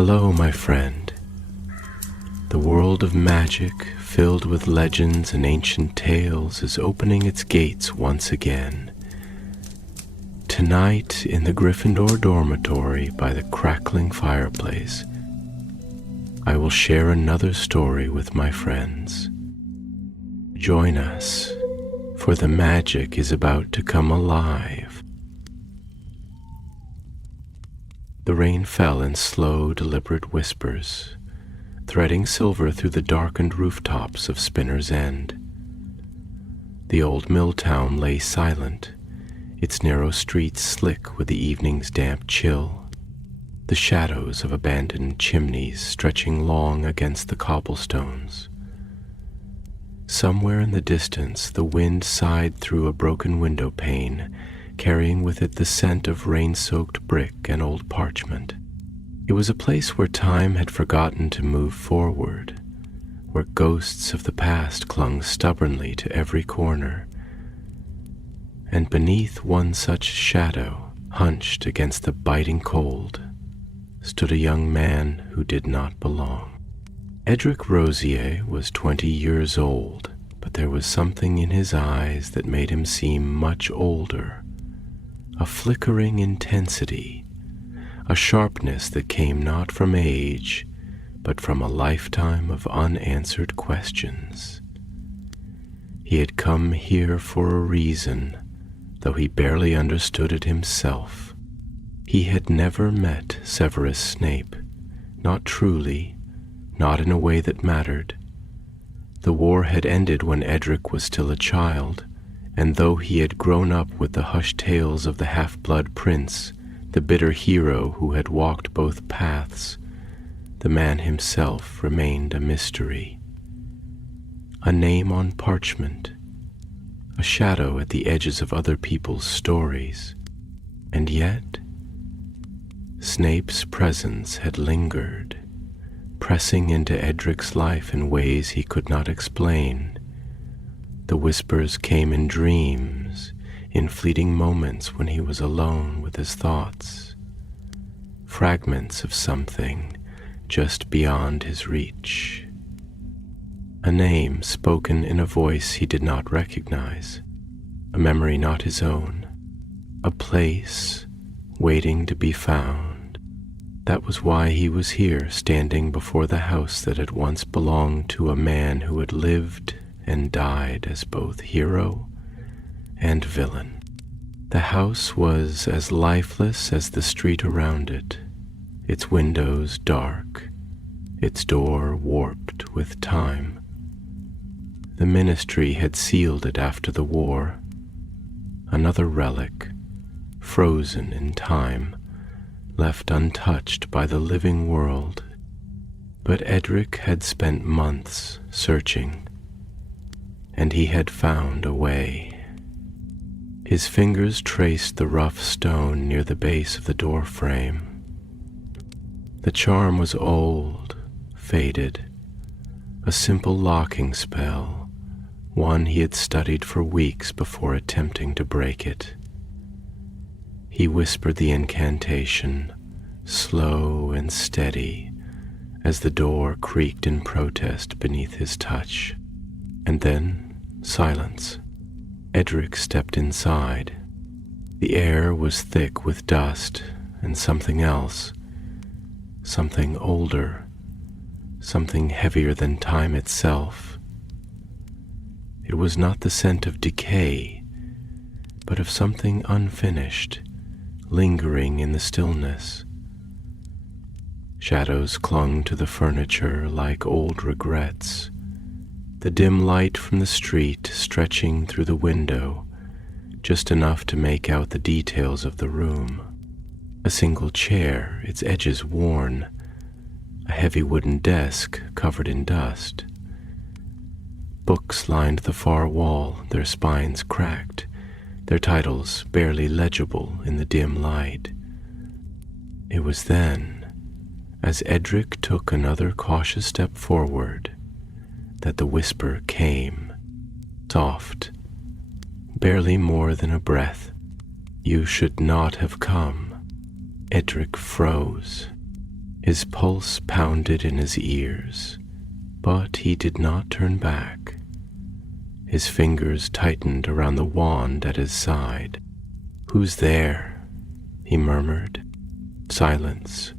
Hello, my friend. The world of magic, filled with legends and ancient tales, is opening its gates once again. Tonight, in the Gryffindor dormitory by the crackling fireplace, I will share another story with my friends. Join us, for the magic is about to come alive. The rain fell in slow, deliberate whispers, threading silver through the darkened rooftops of Spinner's End. The old mill town lay silent, its narrow streets slick with the evening's damp chill, the shadows of abandoned chimneys stretching long against the cobblestones. Somewhere in the distance, the wind sighed through a broken window pane, carrying with it the scent of rain-soaked brick and old parchment. It was a place where time had forgotten to move forward, where ghosts of the past clung stubbornly to every corner. And beneath one such shadow, hunched against the biting cold, stood a young man who did not belong. Edric Rosier was 20 years old, but there was something in his eyes that made him seem much older. A flickering intensity, a sharpness that came not from age, but from a lifetime of unanswered questions. He had come here for a reason, though he barely understood it himself. He had never met Severus Snape, not truly, not in a way that mattered. The war had ended when Edric was still a child, and though he had grown up with the hushed tales of the half-blood prince, the bitter hero who had walked both paths, the man himself remained a mystery. A name on parchment, a shadow at the edges of other people's stories. And yet, Snape's presence had lingered, pressing into Edric's life in ways he could not explain. The whispers came in dreams, in fleeting moments when he was alone with his thoughts, fragments of something just beyond his reach. A name spoken in a voice he did not recognize, a memory not his own, a place waiting to be found. That was why he was here, standing before the house that had once belonged to a man who had lived and died as both hero and villain. The house was as lifeless as the street around it, its windows dark, its door warped with time. The ministry had sealed it after the war, another relic, frozen in time, left untouched by the living world. But Edric had spent months searching, and he had found a way. His fingers traced the rough stone near the base of the door frame. The charm was old, faded, a simple locking spell, one he had studied for weeks before attempting to break it. He whispered the incantation, slow and steady, as the door creaked in protest beneath his touch. And then silence. Edric stepped inside. The air was thick with dust and something else, something older, something heavier than time itself. It was not the scent of decay, but of something unfinished, lingering in the stillness. Shadows clung to the furniture like old regrets, the dim light from the street stretching through the window, just enough to make out the details of the room. A single chair, its edges worn, a heavy wooden desk covered in dust. Books lined the far wall, their spines cracked, their titles barely legible in the dim light. It was then, as Edric took another cautious step forward, that the whisper came, soft, barely more than a breath. "You should not have come." Edric froze. His pulse pounded in his ears, but he did not turn back. His fingers tightened around the wand at his side. "Who's there?" he murmured. Silence.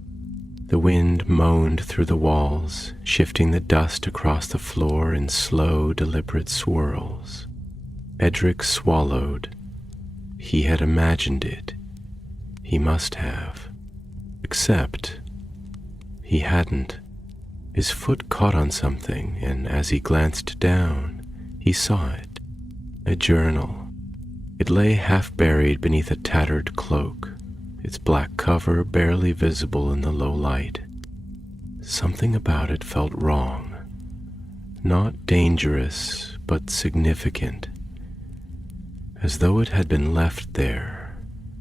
The wind moaned through the walls, shifting the dust across the floor in slow, deliberate swirls. Edric swallowed. He had imagined it. He must have. Except he hadn't. His foot caught on something, and as he glanced down, he saw it. A journal. It lay half buried beneath a tattered cloak, its black cover barely visible in the low light. Something about it felt wrong. Not dangerous, but significant. As though it had been left there,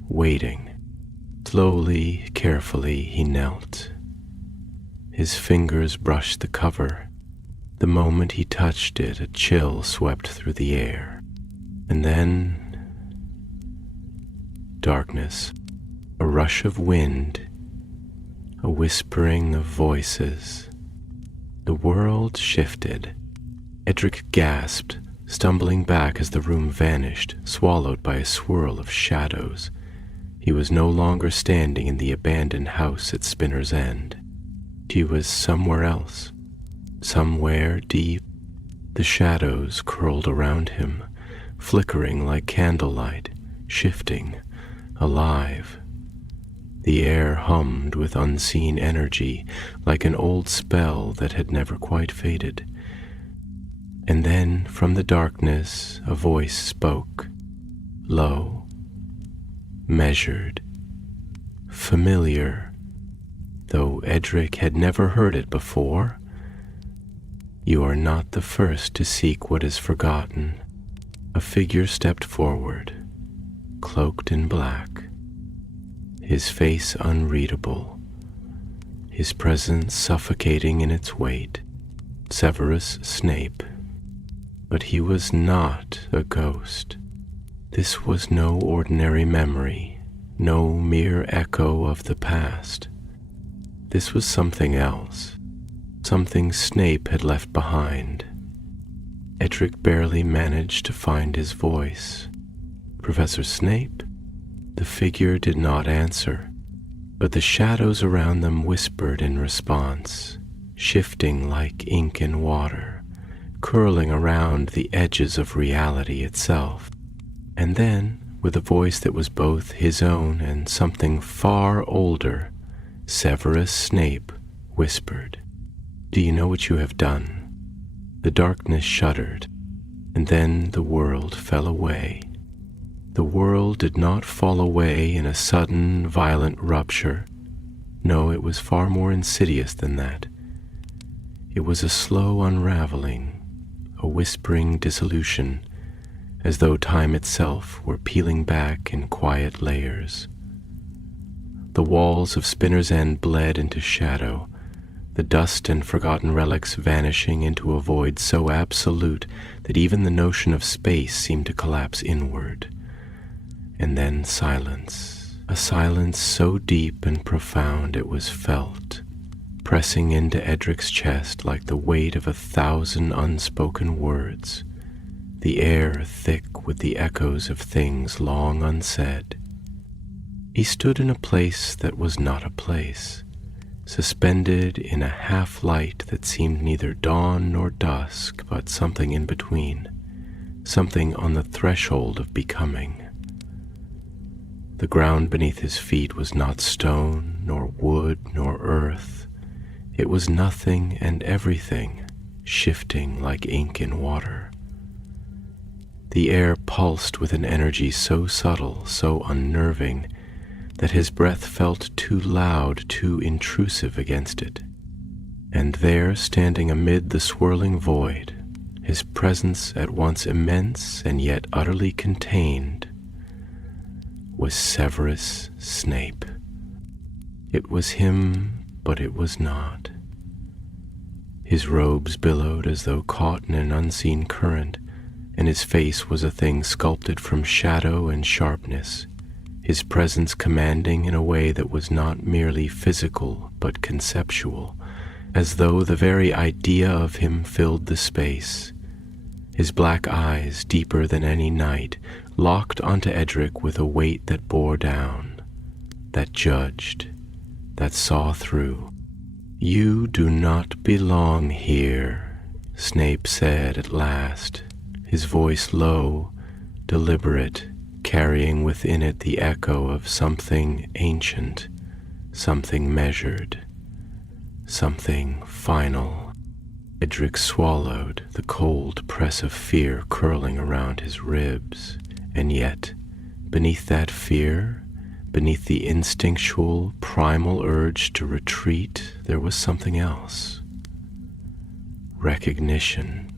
waiting. Slowly, carefully, he knelt. His fingers brushed the cover. The moment he touched it, a chill swept through the air. And then darkness, a rush of wind, a whispering of voices. The world shifted. Edric gasped, stumbling back as the room vanished, swallowed by a swirl of shadows. He was no longer standing in the abandoned house at Spinner's End. He was somewhere else, somewhere deep. The shadows curled around him, flickering like candlelight, shifting, alive. The air hummed with unseen energy, like an old spell that had never quite faded. And then, from the darkness, a voice spoke, low, measured, familiar, though Edric had never heard it before. "You are not the first to seek what is forgotten." A figure stepped forward, cloaked in black, his face unreadable, his presence suffocating in its weight. Severus Snape. But he was not a ghost. This was no ordinary memory, no mere echo of the past. This was something else, something Snape had left behind. Edric barely managed to find his voice. "Professor Snape?" The figure did not answer, but the shadows around them whispered in response, shifting like ink in water, curling around the edges of reality itself. And then, with a voice that was both his own and something far older, Severus Snape whispered, "Do you know what you have done?" The darkness shuddered, and then the world fell away. The world did not fall away in a sudden, violent rupture. No, it was far more insidious than that. It was a slow unraveling, a whispering dissolution, as though time itself were peeling back in quiet layers. The walls of Spinner's End bled into shadow, the dust and forgotten relics vanishing into a void so absolute that even the notion of space seemed to collapse inward. And then silence, a silence so deep and profound it was felt, pressing into Edric's chest like the weight of 1,000 unspoken words, the air thick with the echoes of things long unsaid. He stood in a place that was not a place, suspended in a half-light that seemed neither dawn nor dusk, but something in between, something on the threshold of becoming. The ground beneath his feet was not stone, nor wood, nor earth. It was nothing and everything, shifting like ink in water. The air pulsed with an energy so subtle, so unnerving, that his breath felt too loud, too intrusive against it. And there, standing amid the swirling void, his presence at once immense and yet utterly contained, was Severus Snape. It was him, but it was not. His robes billowed as though caught in an unseen current, and his face was a thing sculpted from shadow and sharpness, his presence commanding in a way that was not merely physical, but conceptual, as though the very idea of him filled the space. His black eyes, deeper than any night, locked onto Edric with a weight that bore down, that judged, that saw through. "You do not belong here," Snape said at last, his voice low, deliberate, carrying within it the echo of something ancient, something measured, something final. Edric swallowed, the cold press of fear curling around his ribs, and yet, beneath that fear, beneath the instinctual, primal urge to retreat, there was something else. Recognition.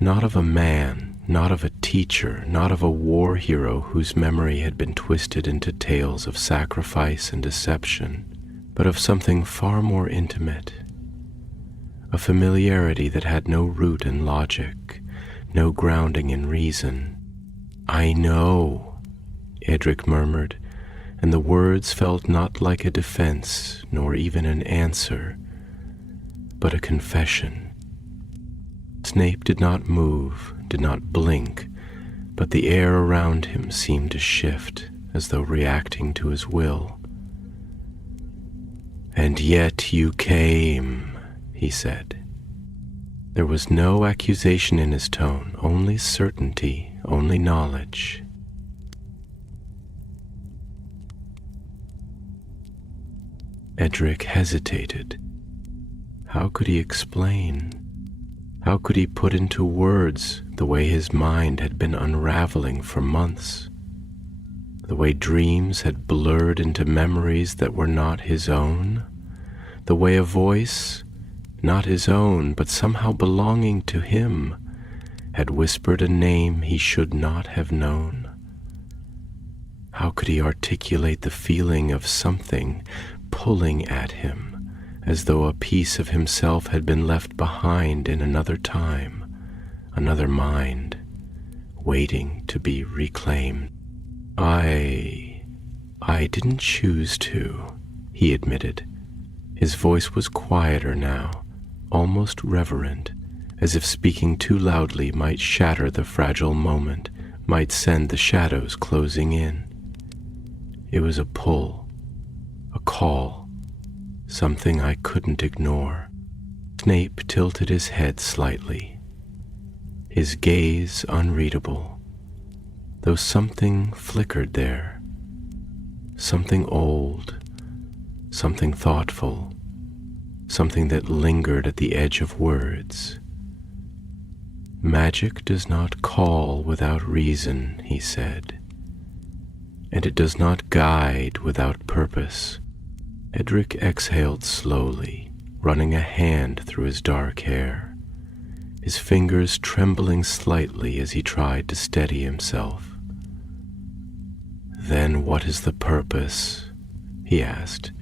Not of a man, not of a teacher, not of a war hero whose memory had been twisted into tales of sacrifice and deception, but of something far more intimate. A familiarity that had no root in logic, no grounding in reason. "I know," Edric murmured, and the words felt not like a defense, nor even an answer, but a confession. Snape did not move, did not blink, but the air around him seemed to shift, as though reacting to his will. "And yet you came," he said. There was no accusation in his tone, only certainty, only knowledge. Edric hesitated. How could he explain? How could he put into words the way his mind had been unraveling for months? The way dreams had blurred into memories that were not his own? The way a voice, not his own, but somehow belonging to him, had whispered a name he should not have known? How could he articulate the feeling of something pulling at him, as though a piece of himself had been left behind in another time, another mind, waiting to be reclaimed? I didn't choose to," he admitted. His voice was quieter now, almost reverent, as if speaking too loudly might shatter the fragile moment, might send the shadows closing in. It was a pull, a call, something I couldn't ignore. Snape tilted his head slightly, his gaze unreadable, though something flickered there, something old, something thoughtful, something that lingered at the edge of words. "Magic does not call without reason," he said, "and it does not guide without purpose." Edric exhaled slowly, running a hand through his dark hair, his fingers trembling slightly as he tried to steady himself. "Then what is the purpose?" he asked.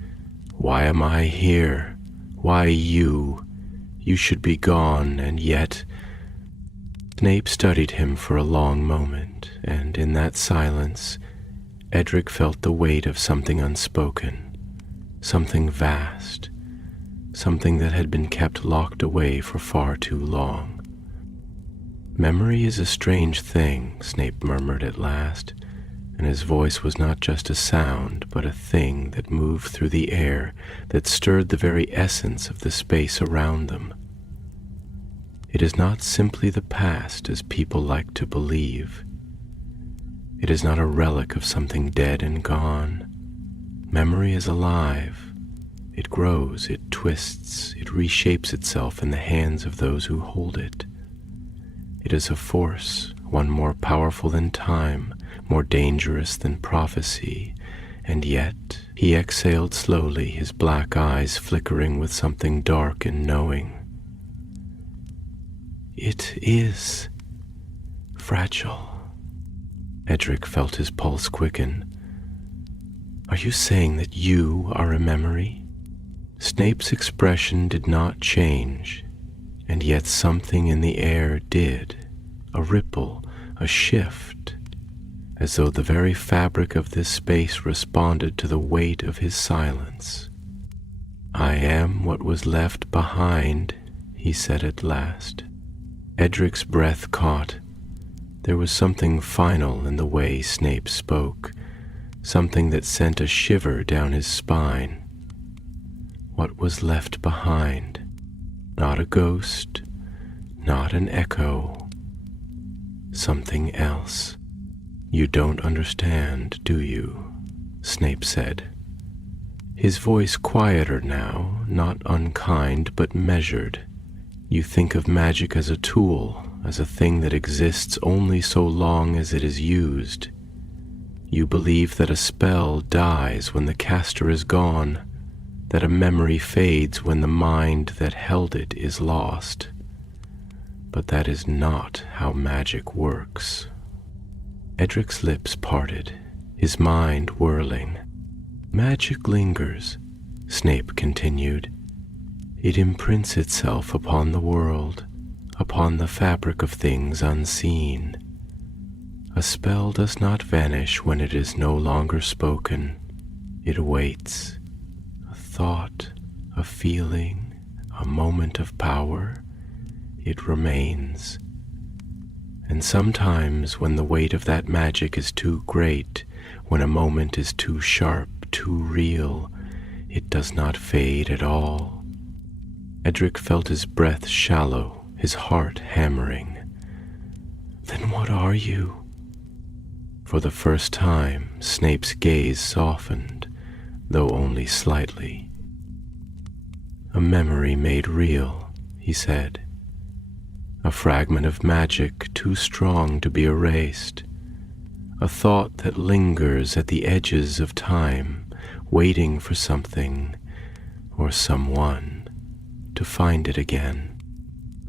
"Why am I here? Why you? You should be gone, and yet—" Snape studied him for a long moment, and in that silence, Edric felt the weight of something unspoken, something vast, something that had been kept locked away for far too long. "Memory is a strange thing," Snape murmured at last, and his voice was not just a sound, but a thing that moved through the air, that stirred the very essence of the space around them. It is not simply the past, as people like to believe. It is not a relic of something dead and gone. Memory is alive. It grows, it twists, it reshapes itself in the hands of those who hold it. It is a force, one more powerful than time, more dangerous than prophecy, and yet he exhaled slowly, his black eyes flickering with something dark and knowing. "It is fragile." Edric felt his pulse quicken. "Are you saying that you are a memory?" Snape's expression did not change, and yet something in the air did, a ripple, a shift, as though the very fabric of this space responded to the weight of his silence. I am what was left behind, he said at last. Edric's breath caught. There was something final in the way Snape spoke, something that sent a shiver down his spine. What was left behind? Not a ghost, not an echo. Something else. You don't understand, do you? Snape said. His voice quieter now, not unkind but measured. You think of magic as a tool, as a thing that exists only so long as it is used. You believe that a spell dies when the caster is gone, that a memory fades when the mind that held it is lost. But that is not how magic works. Edric's lips parted, his mind whirling. Magic lingers, Snape continued. It imprints itself upon the world, upon the fabric of things unseen. A spell does not vanish when it is no longer spoken. It awaits. A thought, a feeling, a moment of power. It remains. And sometimes when the weight of that magic is too great, when a moment is too sharp, too real, it does not fade at all. Edric felt his breath shallow, his heart hammering. Then what are you? For the first time, Snape's gaze softened, though only slightly. A memory made real, he said. A fragment of magic too strong to be erased. A thought that lingers at the edges of time, waiting for something or someone to find it again.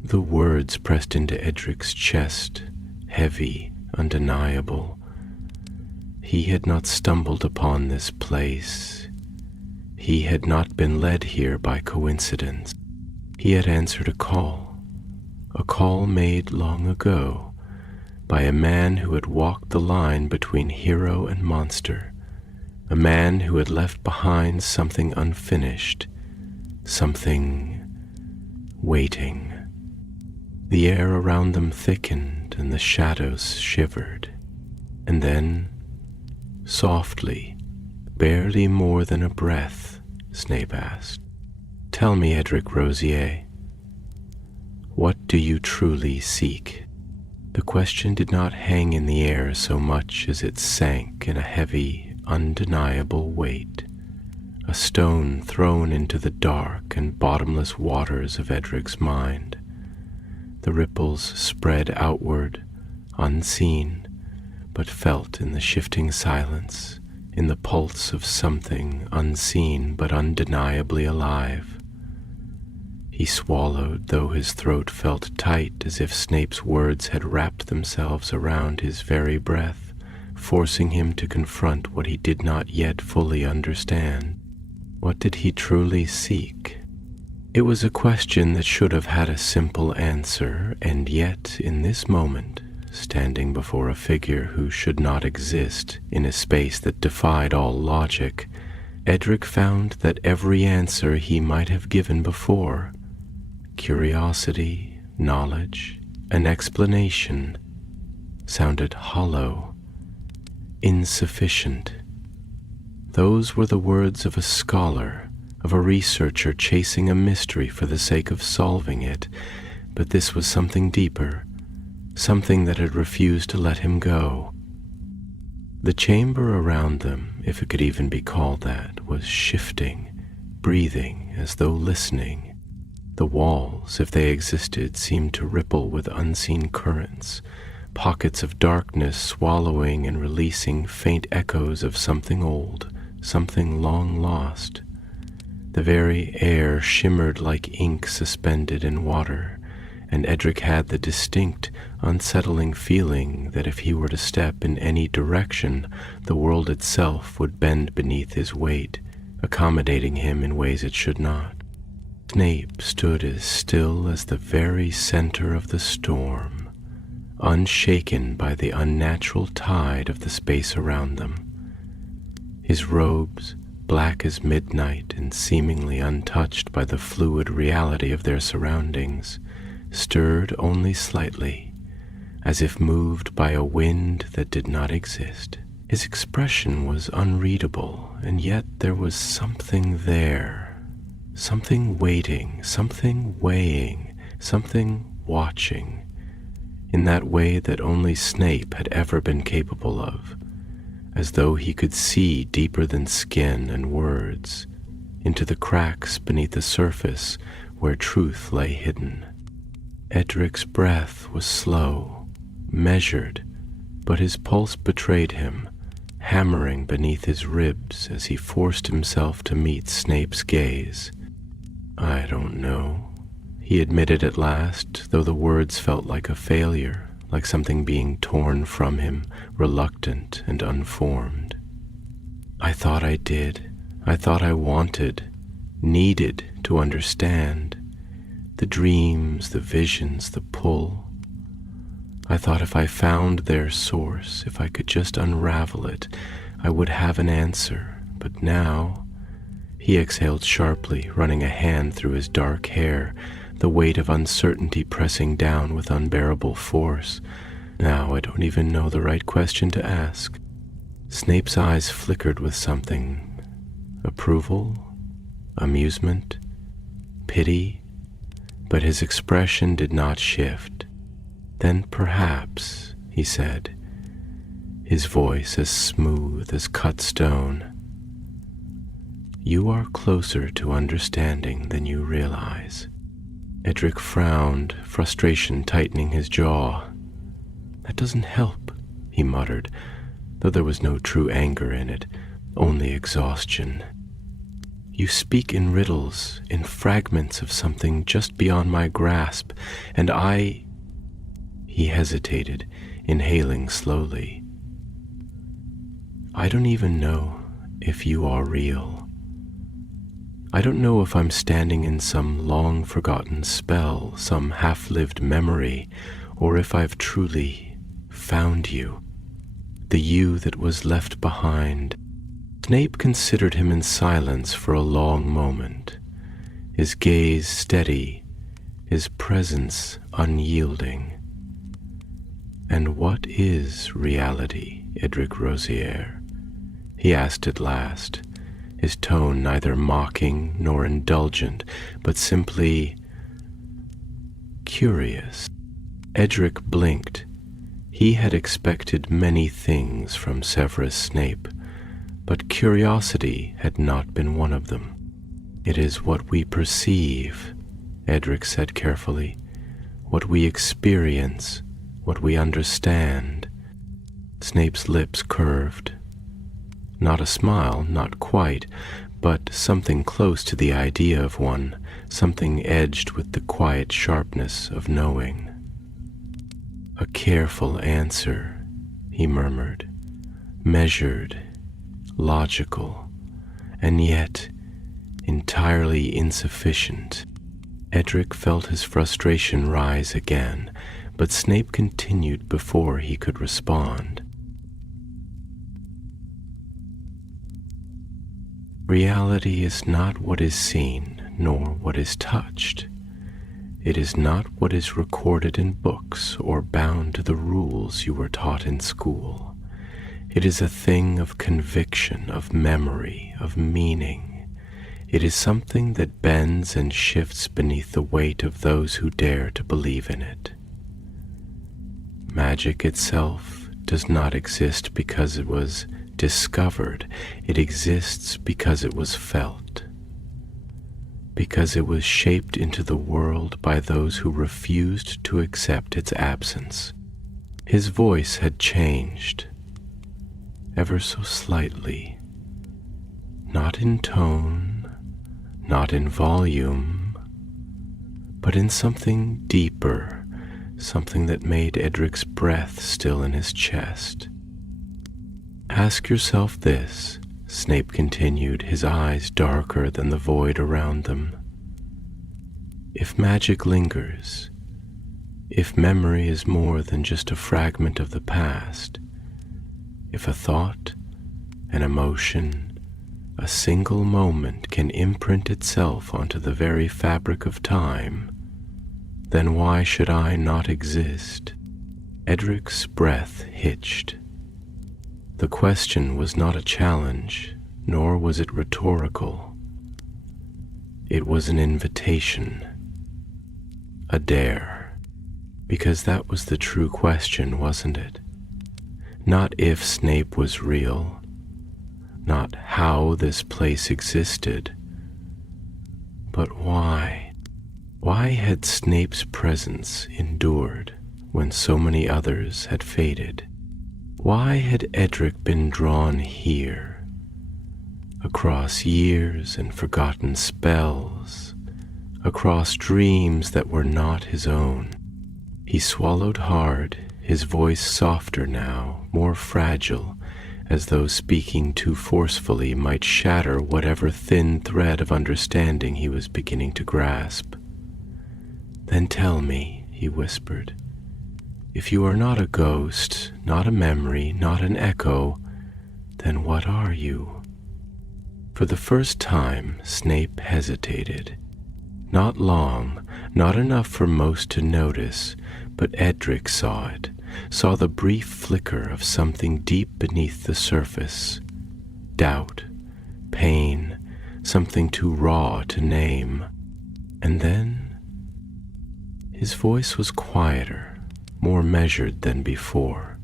The words pressed into Edric's chest, heavy, undeniable. He had not stumbled upon this place. He had not been led here by coincidence. He had answered a call made long ago by a man who had walked the line between hero and monster, a man who had left behind something unfinished, something waiting. The air around them thickened and the shadows shivered. And then, softly, barely more than a breath, Snape asked, "Tell me, Edric Rosier, what do you truly seek?" The question did not hang in the air so much as it sank in a heavy, undeniable weight, a stone thrown into the dark and bottomless waters of Edric's mind. The ripples spread outward, unseen, but felt in the shifting silence, in the pulse of something unseen but undeniably alive. He swallowed, though his throat felt tight as if Snape's words had wrapped themselves around his very breath, forcing him to confront what he did not yet fully understand. What did he truly seek? It was a question that should have had a simple answer, and yet, in this moment, standing before a figure who should not exist in a space that defied all logic, Edric found that every answer he might have given before, curiosity, knowledge, an explanation, sounded hollow, insufficient. Those were the words of a scholar, of a researcher chasing a mystery for the sake of solving it, but this was something deeper, something that had refused to let him go. The chamber around them, if it could even be called that, was shifting, breathing as though listening. The walls, if they existed, seemed to ripple with unseen currents, pockets of darkness swallowing and releasing faint echoes of something old, something long lost. The very air shimmered like ink suspended in water, and Edric had the distinct, unsettling feeling that if he were to step in any direction, the world itself would bend beneath his weight, accommodating him in ways it should not. Snape stood as still as the very center of the storm, unshaken by the unnatural tide of the space around them. His robes, black as midnight and seemingly untouched by the fluid reality of their surroundings, stirred only slightly, as if moved by a wind that did not exist. His expression was unreadable, and yet there was something there, something waiting, something weighing, something watching, in that way that only Snape had ever been capable of, as though he could see deeper than skin and words, into the cracks beneath the surface where truth lay hidden. Edric's breath was slow, measured, but his pulse betrayed him, hammering beneath his ribs as he forced himself to meet Snape's gaze. "I don't know," he admitted at last, though the words felt like a failure, like something being torn from him, reluctant and unformed. "I thought I did. I thought I wanted, needed to understand. The dreams, the visions, the pull. I thought if I found their source, if I could just unravel it, I would have an answer. But now—" He exhaled sharply, running a hand through his dark hair, the weight of uncertainty pressing down with unbearable force. "Now I don't even know the right question to ask." Snape's eyes flickered with something. Approval? Amusement? Pity? But his expression did not shift. "Then perhaps," he said, his voice as smooth as cut stone, "you are closer to understanding than you realize." Edric frowned, frustration tightening his jaw. "That doesn't help," he muttered, though there was no true anger in it, only exhaustion. "You speak in riddles, in fragments of something just beyond my grasp, and I—" He hesitated, inhaling slowly. "I don't even know if you are real. I don't know if I'm standing in some long-forgotten spell, some half-lived memory, or if I've truly found you, the you that was left behind." Snape considered him in silence for a long moment, his gaze steady, his presence unyielding. "And what is reality, Edric Rosier?" he asked at last, his tone neither mocking nor indulgent, but simply curious. Edric blinked. He had expected many things from Severus Snape, but curiosity had not been one of them. "It is what we perceive," Edric said carefully, "what we experience, what we understand." Snape's lips curved. Not a smile, not quite, but something close to the idea of one, something edged with the quiet sharpness of knowing. "A careful answer," he murmured, "measured, logical, and yet entirely insufficient." Edric felt his frustration rise again, but Snape continued before he could respond. "Reality is not what is seen, nor what is touched. It is not what is recorded in books or bound to the rules you were taught in school. It is a thing of conviction, of memory, of meaning. It is something that bends and shifts beneath the weight of those who dare to believe in it. Magic itself does not exist because it was discovered. It exists because it was felt, because it was shaped into the world by those who refused to accept its absence." His voice had changed, ever so slightly, not in tone, not in volume, but in something deeper, something that made Edric's breath still in his chest. "Ask yourself this," Snape continued, his eyes darker than the void around them. "If magic lingers, if memory is more than just a fragment of the past, if a thought, an emotion, a single moment can imprint itself onto the very fabric of time, then why should I not exist? Edric's breath hitched. The question was not a challenge, nor was it rhetorical. It was an invitation, a dare, because that was the true question, wasn't it? Not if Snape was real, not how this place existed, but why? Why had Snape's presence endured when so many others had faded? Why had Edric been drawn here, across years and forgotten spells, across dreams that were not his own? He swallowed hard, his voice softer now, more fragile, as though speaking too forcefully might shatter whatever thin thread of understanding he was beginning to grasp. "Then tell me," he whispered, "if you are not a ghost, not a memory, not an echo, then what are you?" For the first time, Snape hesitated. Not long, not enough for most to notice, but Edric saw it, saw the brief flicker of something deep beneath the surface. Doubt, pain, something too raw to name. And then his voice was quieter, more measured than before,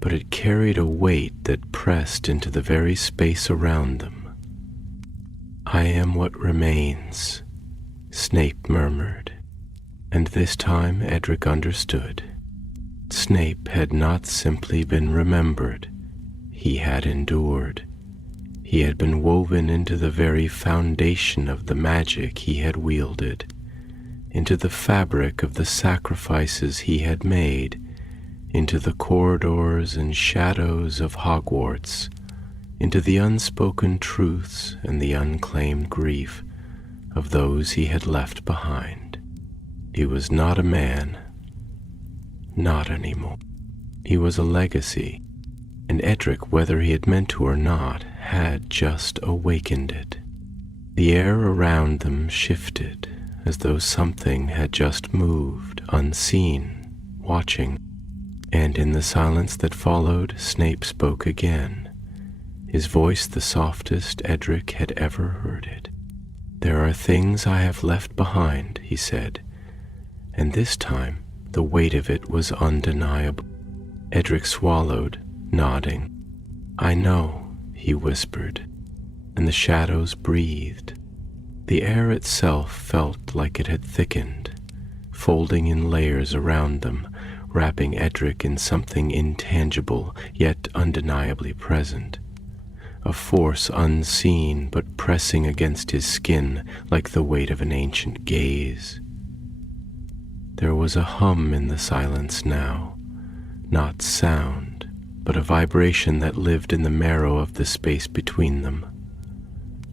but it carried a weight that pressed into the very space around them. "I am what remains," Snape murmured, and this time Edric understood. Snape had not simply been remembered, he had endured. He had been woven into the very foundation of the magic he had wielded, into the fabric of the sacrifices he had made, into the corridors and shadows of Hogwarts, into the unspoken truths and the unclaimed grief of those he had left behind. He was not a man, not anymore. He was a legacy, and Edric, whether he had meant to or not, had just awakened it. The air around them shifted, as though something had just moved, unseen, watching, and in the silence that followed, Snape spoke again, his voice the softest Edric had ever heard it. "There are things I have left behind," he said, and this time the weight of it was undeniable. Edric swallowed, nodding. "I know," he whispered, and the shadows breathed. The air itself felt like it had thickened, folding in layers around them, wrapping Edric in something intangible yet undeniably present, a force unseen but pressing against his skin like the weight of an ancient gaze. There was a hum in the silence now, not sound, but a vibration that lived in the marrow of the space between them.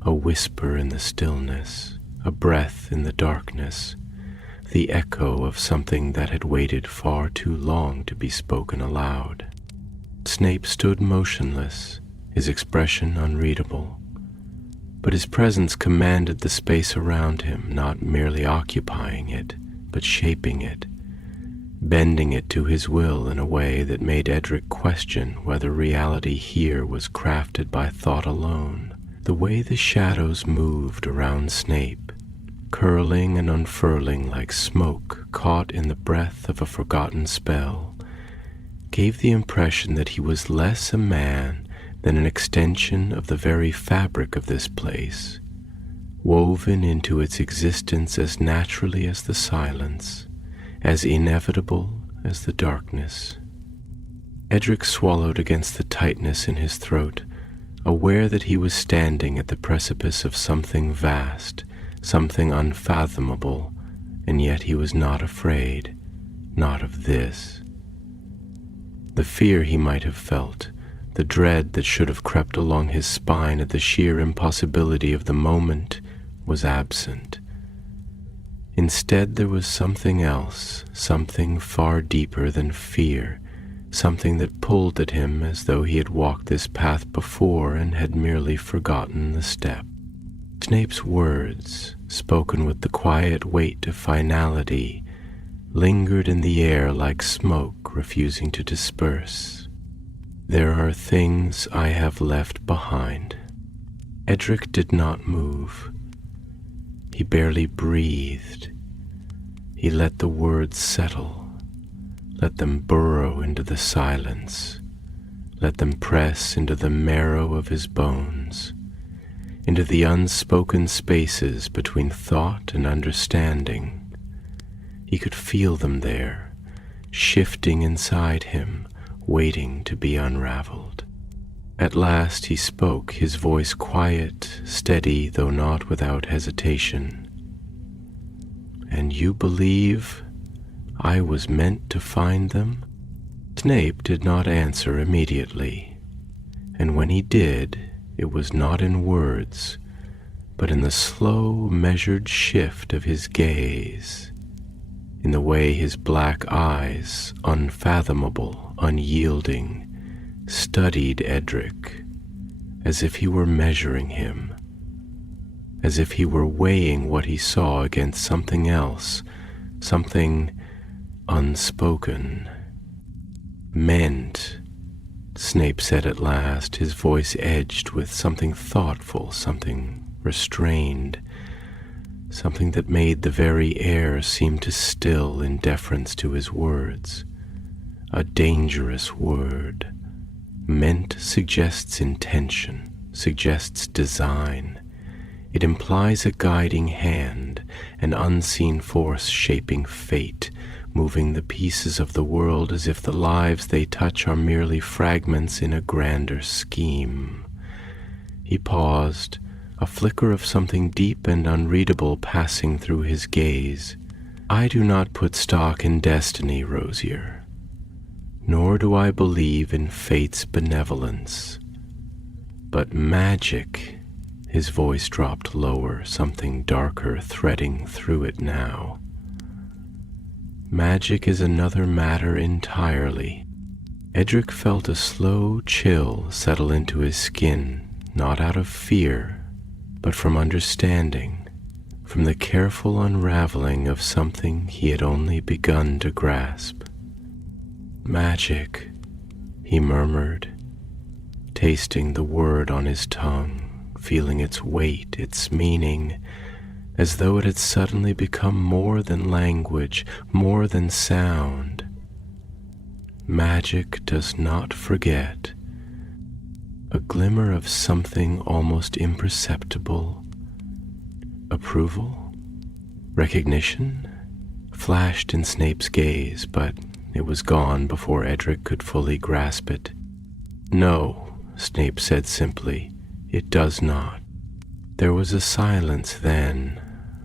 A whisper in the stillness, a breath in the darkness, the echo of something that had waited far too long to be spoken aloud. Snape stood motionless, his expression unreadable, but his presence commanded the space around him, not merely occupying it, but shaping it, bending it to his will in a way that made Edric question whether reality here was crafted by thought alone. The way the shadows moved around Snape, curling and unfurling like smoke caught in the breath of a forgotten spell, gave the impression that he was less a man than an extension of the very fabric of this place, woven into its existence as naturally as the silence, as inevitable as the darkness. Edric swallowed against the tightness in his throat, aware that he was standing at the precipice of something vast, something unfathomable, and yet he was not afraid, not of this. The fear he might have felt, the dread that should have crept along his spine at the sheer impossibility of the moment, was absent. Instead, there was something else, something far deeper than fear, something that pulled at him as though he had walked this path before and had merely forgotten the step. Snape's words, spoken with the quiet weight of finality, lingered in the air like smoke refusing to disperse. "There are things I have left behind." Edric did not move. He barely breathed. He let the words settle, let them burrow into the silence, let them press into the marrow of his bones, into the unspoken spaces between thought and understanding. He could feel them there, shifting inside him, waiting to be unraveled. At last he spoke, his voice quiet, steady, though not without hesitation. "And you believe I was meant to find them?" Snape did not answer immediately, and when he did, it was not in words, but in the slow, measured shift of his gaze, in the way his black eyes, unfathomable, unyielding, studied Edric, as if he were measuring him, as if he were weighing what he saw against something else, something unspoken. "Meant," Snape said at last, his voice edged with something thoughtful, something restrained, something that made the very air seem to still in deference to his words. A dangerous word. Meant suggests intention, suggests design. It implies a guiding hand, an unseen force shaping fate, moving the pieces of the world as if the lives they touch are merely fragments in a grander scheme. He paused, a flicker of something deep and unreadable passing through his gaze. "I do not put stock in destiny, Rosier, nor do I believe in fate's benevolence. But magic," his voice dropped lower, something darker threading through it now. "Magic is another matter entirely." Edric felt a slow chill settle into his skin, not out of fear, but from understanding, from the careful unraveling of something he had only begun to grasp. "Magic," he murmured, tasting the word on his tongue, feeling its weight, its meaning, as though it had suddenly become more than language, more than sound. Magic does not forget. A glimmer of something almost imperceptible. Approval? Recognition? Flashed in Snape's gaze, but it was gone before Edric could fully grasp it. "No," Snape said simply, "it does not." There was a silence then,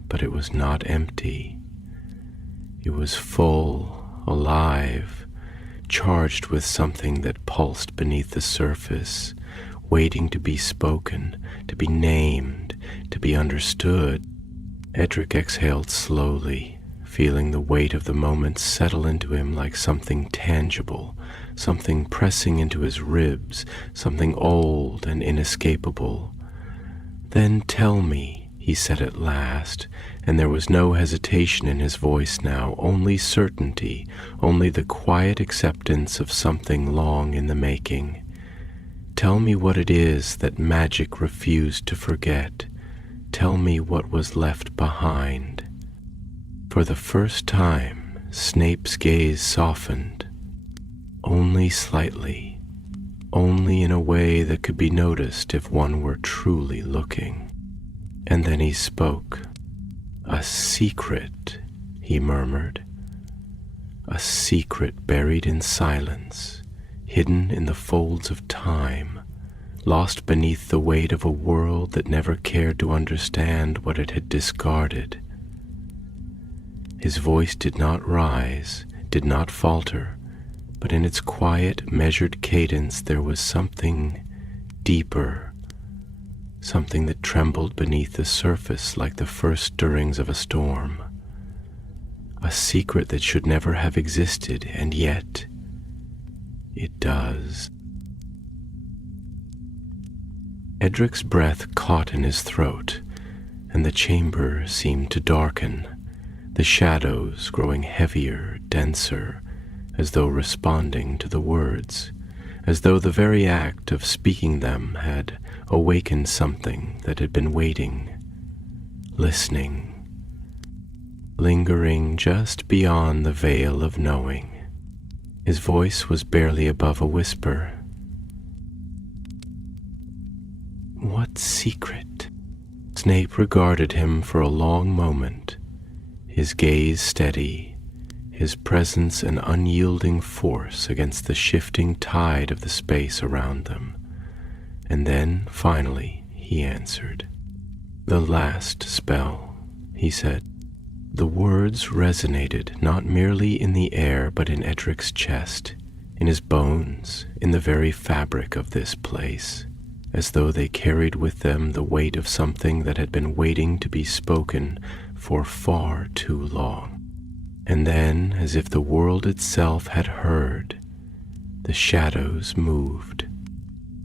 but it was not empty. It was full, alive, charged with something that pulsed beneath the surface, waiting to be spoken, to be named, to be understood. Edric exhaled slowly, feeling the weight of the moment settle into him like something tangible, something pressing into his ribs, something old and inescapable. "Then tell me," he said at last, and there was no hesitation in his voice now, only certainty, only the quiet acceptance of something long in the making. "Tell me what it is that magic refused to forget. Tell me what was left behind." For the first time, Snape's gaze softened, only slightly, only in a way that could be noticed if one were truly looking. And then he spoke. "A secret," he murmured. "A secret buried in silence, hidden in the folds of time, lost beneath the weight of a world that never cared to understand what it had discarded." His voice did not rise, did not falter, but in its quiet, measured cadence there was something deeper, something that trembled beneath the surface like the first stirrings of a storm. A secret that should never have existed, and yet it does. Edric's breath caught in his throat, and the chamber seemed to darken, the shadows growing heavier, denser, as though responding to the words, as though the very act of speaking them had awakened something that had been waiting, listening, lingering just beyond the veil of knowing. His voice was barely above a whisper. What secret? Snape regarded him for a long moment, his gaze steady, his presence an unyielding force against the shifting tide of the space around them. And then, finally, he answered. The last spell, he said. The words resonated not merely in the air but in Edric's chest, in his bones, in the very fabric of this place, as though they carried with them the weight of something that had been waiting to be spoken for far too long. And then, as if the world itself had heard, the shadows moved.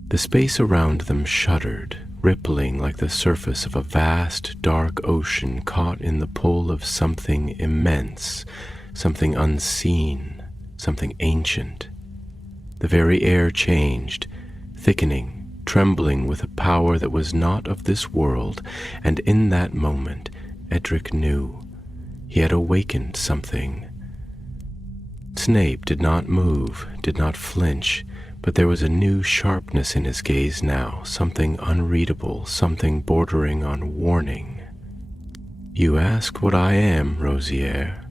The space around them shuddered, rippling like the surface of a vast, dark ocean caught in the pull of something immense, something unseen, something ancient. The very air changed, thickening, trembling with a power that was not of this world, and in that moment, Edric knew he had awakened something. Snape did not move, did not flinch, but there was a new sharpness in his gaze now, something unreadable, something bordering on warning. You ask what I am, Rosier,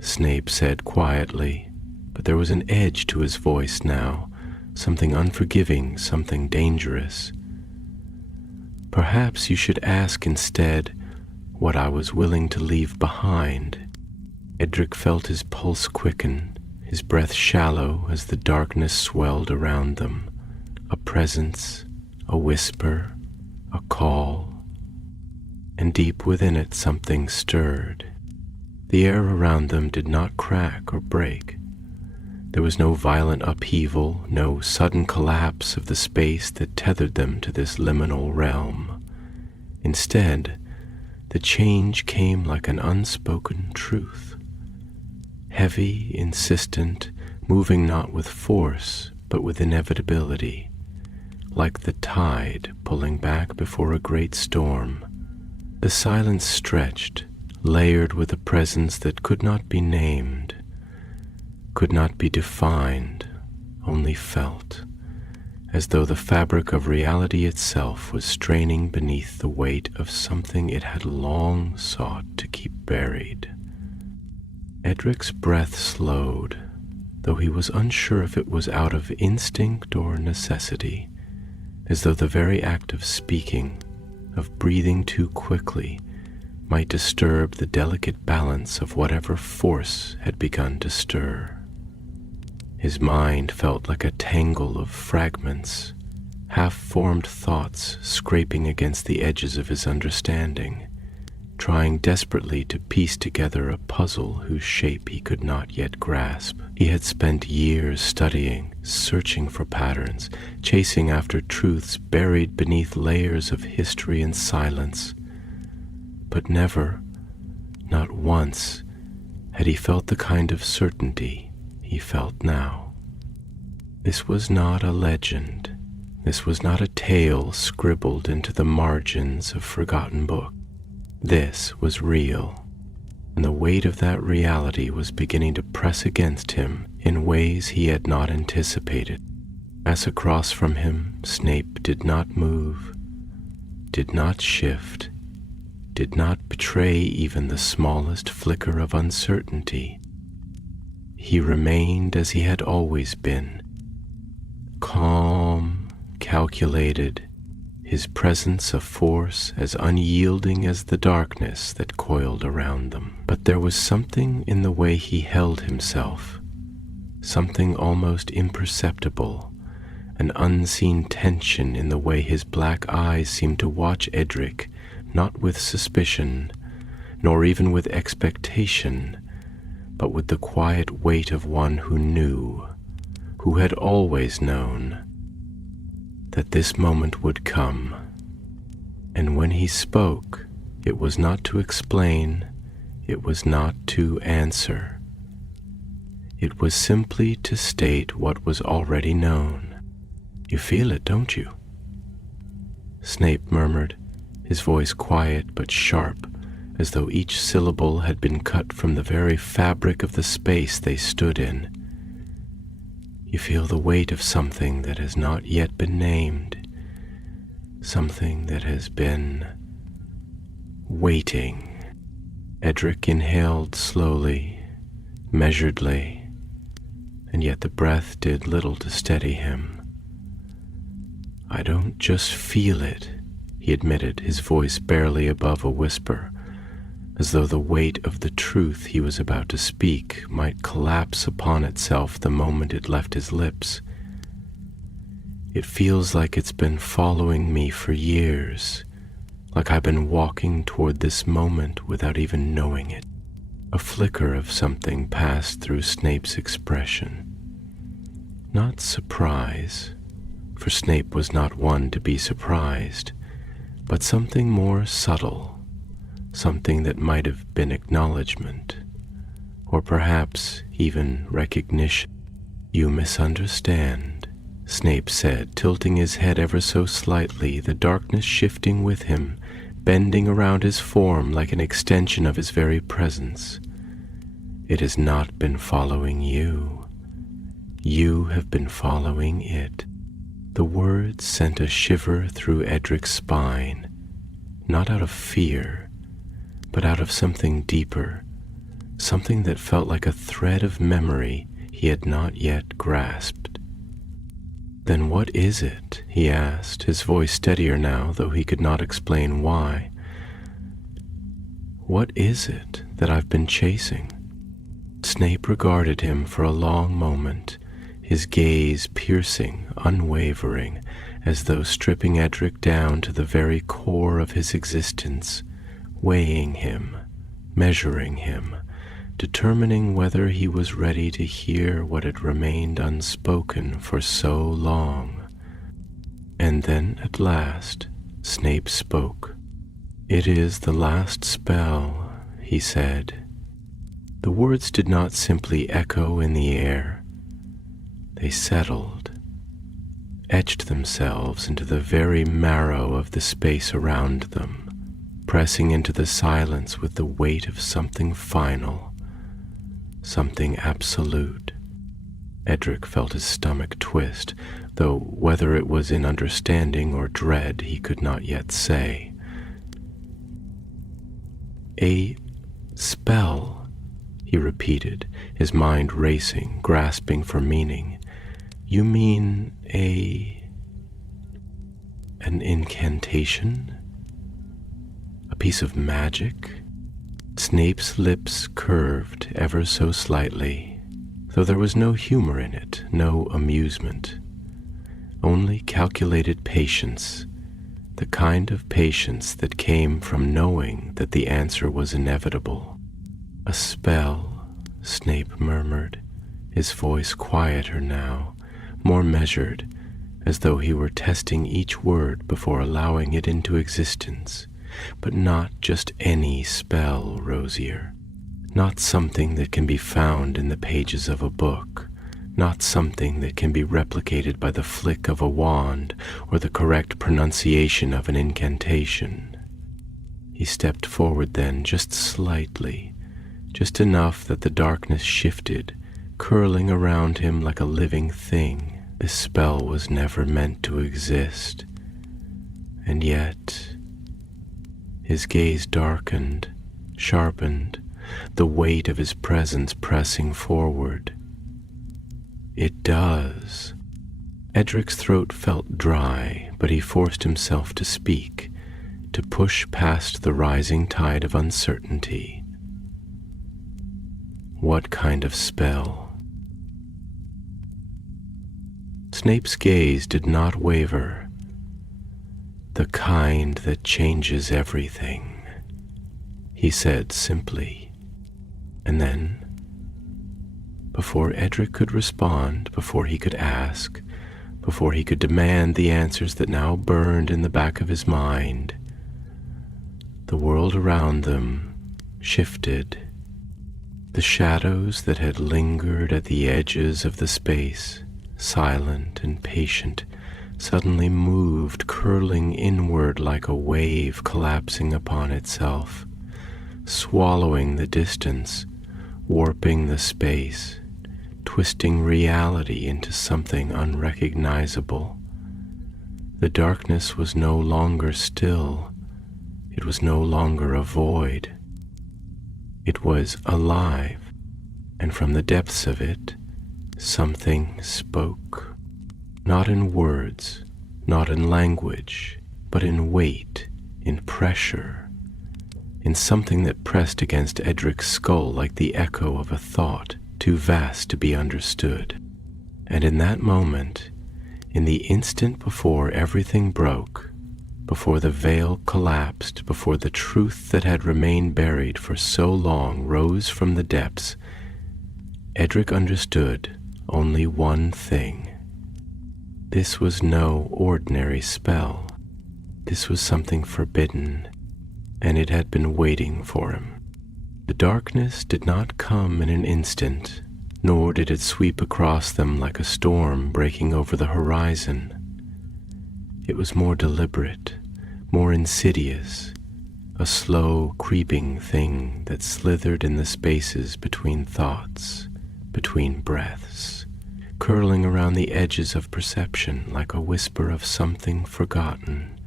Snape said quietly, but there was an edge to his voice now, something unforgiving, something dangerous. Perhaps you should ask instead what I was willing to leave behind. Edric felt his pulse quicken, his breath shallow as the darkness swelled around them. A presence, a whisper, a call, and deep within it something stirred. The air around them did not crack or break. There was no violent upheaval, no sudden collapse of the space that tethered them to this liminal realm. Instead, the change came like an unspoken truth. Heavy, insistent, moving not with force, but with inevitability, like the tide pulling back before a great storm. The silence stretched, layered with a presence that could not be named, could not be defined, only felt, as though the fabric of reality itself was straining beneath the weight of something it had long sought to keep buried. Edric's breath slowed, though he was unsure if it was out of instinct or necessity, as though the very act of speaking, of breathing too quickly, might disturb the delicate balance of whatever force had begun to stir. His mind felt like a tangle of fragments, half-formed thoughts scraping against the edges of his understanding, trying desperately to piece together a puzzle whose shape he could not yet grasp. He had spent years studying, searching for patterns, chasing after truths buried beneath layers of history and silence, but never, not once, had he felt the kind of certainty he felt now. This was not a legend. This was not a tale scribbled into the margins of forgotten book. This was real, and the weight of that reality was beginning to press against him in ways he had not anticipated. As across from him, Snape did not move, did not shift, did not betray even the smallest flicker of uncertainty. He remained as he had always been, calm, calculated, his presence a force as unyielding as the darkness that coiled around them. But there was something in the way he held himself, something almost imperceptible, an unseen tension in the way his black eyes seemed to watch Edric, not with suspicion, nor even with expectation, but with the quiet weight of one who knew who had always known that this moment would come. And when he spoke, it was not to explain, it was not to answer. It was simply to state what was already known. "You feel it, don't you?" Snape murmured, his voice quiet but sharp, as though each syllable had been cut from the very fabric of the space they stood in. "You feel the weight of something that has not yet been named, something that has been waiting." Edric inhaled slowly, measuredly, and yet the breath did little to steady him. "I don't just feel it," he admitted, his voice barely above a whisper, as though the weight of the truth he was about to speak might collapse upon itself the moment it left his lips. "It feels like it's been following me for years, like I've been walking toward this moment without even knowing it." A flicker of something passed through Snape's expression. Not surprise, for Snape was not one to be surprised, but something more subtle, something that might have been acknowledgement, or perhaps even recognition. "You misunderstand," Snape said, tilting his head ever so slightly, the darkness shifting with him, bending around his form like an extension of his very presence. "It has not been following you. You have been following it." The words sent a shiver through Edric's spine, not out of fear, but out of something deeper, something that felt like a thread of memory he had not yet grasped. "Then what is it?" he asked, his voice steadier now, though he could not explain why. "What is it that I've been chasing?" Snape regarded him for a long moment, his gaze piercing, unwavering, as though stripping Edric down to the very core of his existence, weighing him, measuring him, determining whether he was ready to hear what had remained unspoken for so long. And then at last, Snape spoke. "It is the last spell," he said. The words did not simply echo in the air. They settled, etched themselves into the very marrow of the space around them, pressing into the silence with the weight of something final, something absolute. Edric felt his stomach twist, though whether it was in understanding or dread he could not yet say. "A spell," he repeated, his mind racing, grasping for meaning. "You mean an incantation? A piece of magic?" Snape's lips curved ever so slightly, though there was no humor in it, no amusement, only calculated patience, the kind of patience that came from knowing that the answer was inevitable. "A spell," Snape murmured, his voice quieter now, more measured, as though he were testing each word before allowing it into existence. But not just any spell, Rosier. Not something that can be found in the pages of a book. Not something that can be replicated by the flick of a wand or the correct pronunciation of an incantation. He stepped forward then, just slightly, just enough that the darkness shifted, curling around him like a living thing. This spell was never meant to exist. And yet, his gaze darkened, sharpened, the weight of his presence pressing forward. "It does." Edric's throat felt dry, but he forced himself to speak, to push past the rising tide of uncertainty. "What kind of spell?" Snape's gaze did not waver. "The kind that changes everything," he said simply. And then, Before Edric could respond, before he could ask, before he could demand the answers that now burned in the back of his mind, the world around them shifted. The shadows that had lingered at the edges of the space, silent and patient, suddenly moved, curling inward like a wave collapsing upon itself, swallowing the distance, warping the space, twisting reality into something unrecognizable. The darkness was no longer still. It was no longer a void. It was alive, and from the depths of it, something spoke. Not in words, not in language, but in weight, in pressure, in something that pressed against Edric's skull like the echo of a thought too vast to be understood. And in that moment, in the instant before everything broke, before the veil collapsed, before the truth that had remained buried for so long rose from the depths, Edric understood only one thing. This was no ordinary spell. This was something forbidden, and it had been waiting for him. The darkness did not come in an instant, nor did it sweep across them like a storm breaking over the horizon. It was more deliberate, more insidious, a slow, creeping thing that slithered in the spaces between thoughts, between breaths, curling around the edges of perception like a whisper of something forgotten.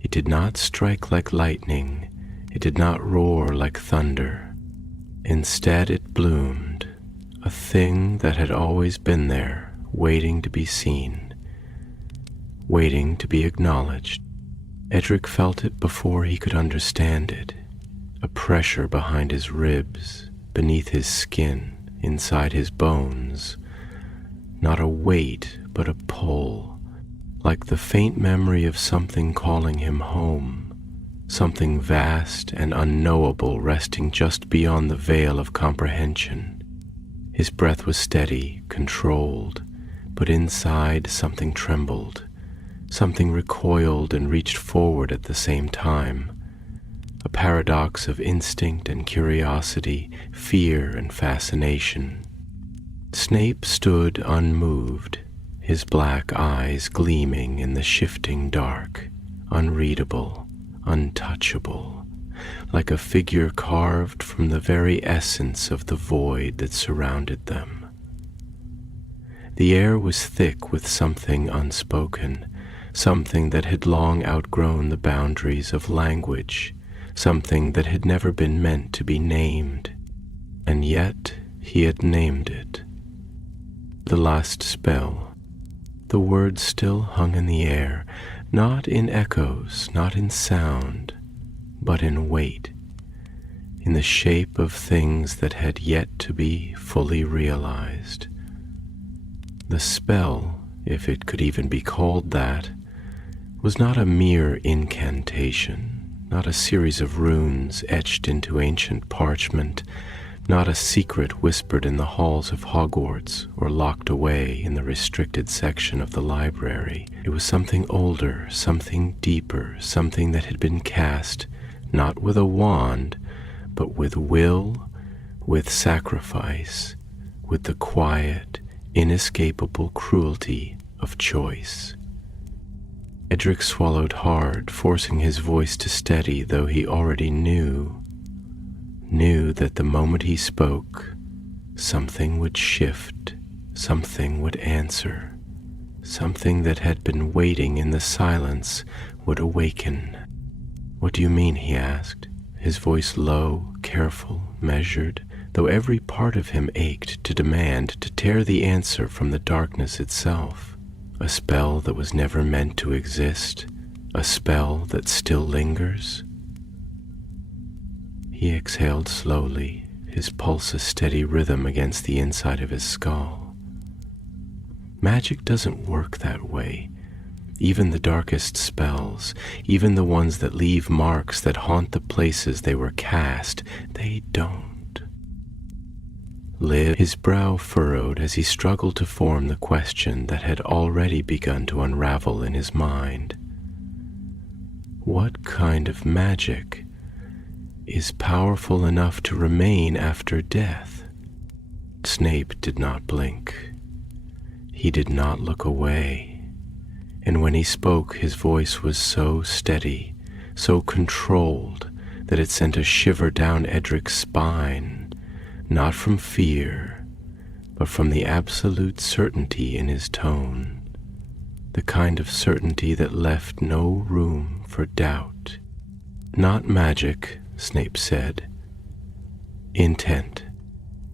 It did not strike like lightning. It did not roar like thunder. Instead, it bloomed, a thing that had always been there, waiting to be seen, waiting to be acknowledged. Edric felt it before he could understand it, a pressure behind his ribs, beneath his skin, inside his bones. Not a weight, but a pull, like the faint memory of something calling him home, something vast and unknowable resting just beyond the veil of comprehension. His breath was steady, controlled, but inside something trembled. Something recoiled and reached forward at the same time, a paradox of instinct and curiosity, fear and fascination. Snape stood unmoved, his black eyes gleaming in the shifting dark, unreadable, untouchable, like a figure carved from the very essence of the void that surrounded them. The air was thick with something unspoken, something that had long outgrown the boundaries of language, something that had never been meant to be named, and yet he had named it. The last spell. The words still hung in the air, not in echoes, not in sound, but in weight, in the shape of things that had yet to be fully realized. The spell, if it could even be called that, was not a mere incantation, not a series of runes etched into ancient parchment, not a secret whispered in the halls of Hogwarts or locked away in the restricted section of the library. It was something older, something deeper, something that had been cast not with a wand, but with will, with sacrifice, with the quiet, inescapable cruelty of choice. Edric swallowed hard, forcing his voice to steady, though he already knew that the moment he spoke, something would shift, something would answer, something that had been waiting in the silence would awaken. "What do you mean?" he asked, his voice low, careful, measured, though every part of him ached to demand, to tear the answer from the darkness itself. A spell that was never meant to exist, a spell that still lingers. He exhaled slowly, his pulse a steady rhythm against the inside of his skull. Magic doesn't work that way. Even the darkest spells, even the ones that leave marks that haunt the places they were cast, they don't. His brow furrowed as he struggled to form the question that had already begun to unravel in his mind. What kind of magic is powerful enough to remain after death? Snape did not blink. He did not look away. And when he spoke, his voice was so steady, so controlled, that it sent a shiver down Edric's spine, not from fear, but from the absolute certainty in his tone, the kind of certainty that left no room for doubt. Not magic, Snape said. Intent.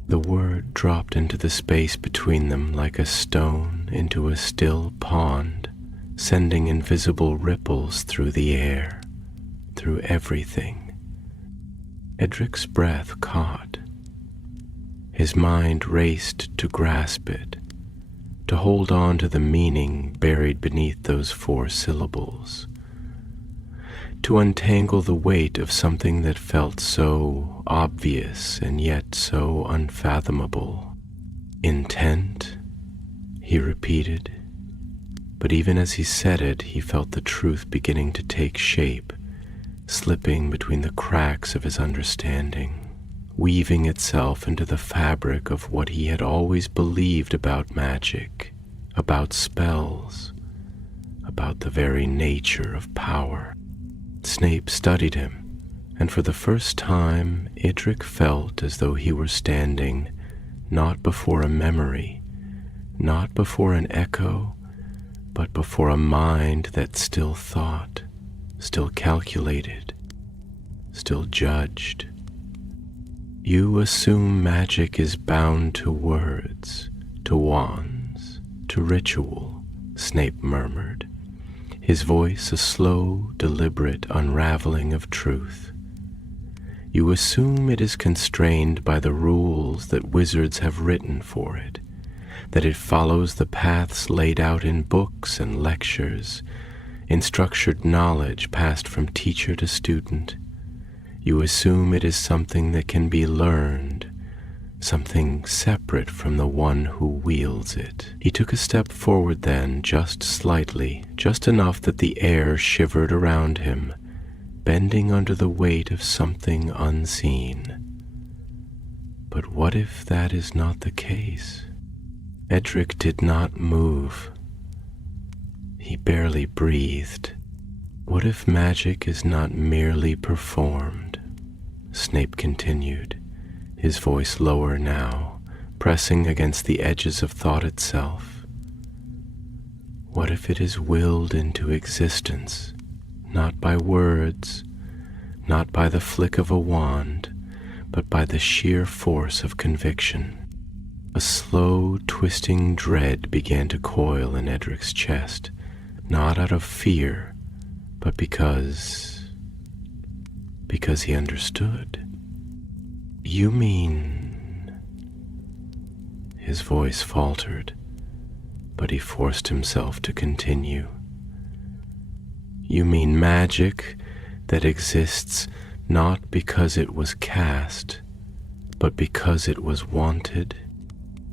The word dropped into the space between them like a stone into a still pond, sending invisible ripples through the air, through everything. Edric's breath caught. His mind raced to grasp it, to hold on to the meaning buried beneath those 4 syllables, to untangle the weight of something that felt so obvious and yet so unfathomable. Intent, he repeated, but even as he said it, he felt the truth beginning to take shape, slipping between the cracks of his understanding, weaving itself into the fabric of what he had always believed about magic, about spells, about the very nature of power. Snape studied him, and for the first time Edric felt as though he were standing not before a memory, not before an echo, but before a mind that still thought, still calculated, still judged. You assume magic is bound to words, to wands, to ritual, Snape murmured, his voice a slow, deliberate unraveling of truth. You assume it is constrained by the rules that wizards have written for it, that it follows the paths laid out in books and lectures, in structured knowledge passed from teacher to student. You assume it is something that can be learned, something separate from the one who wields it. He took a step forward then, just slightly, just enough that the air shivered around him, bending under the weight of something unseen. But what if that is not the case? Edric did not move. He barely breathed. What if magic is not merely performed? Snape continued, his voice lower now, pressing against the edges of thought itself. What if it is willed into existence, not by words, not by the flick of a wand, but by the sheer force of conviction? A slow, twisting dread began to coil in Edric's chest, not out of fear, but because he understood. You mean... His voice faltered, but he forced himself to continue. You mean magic that exists not because it was cast, but because it was wanted?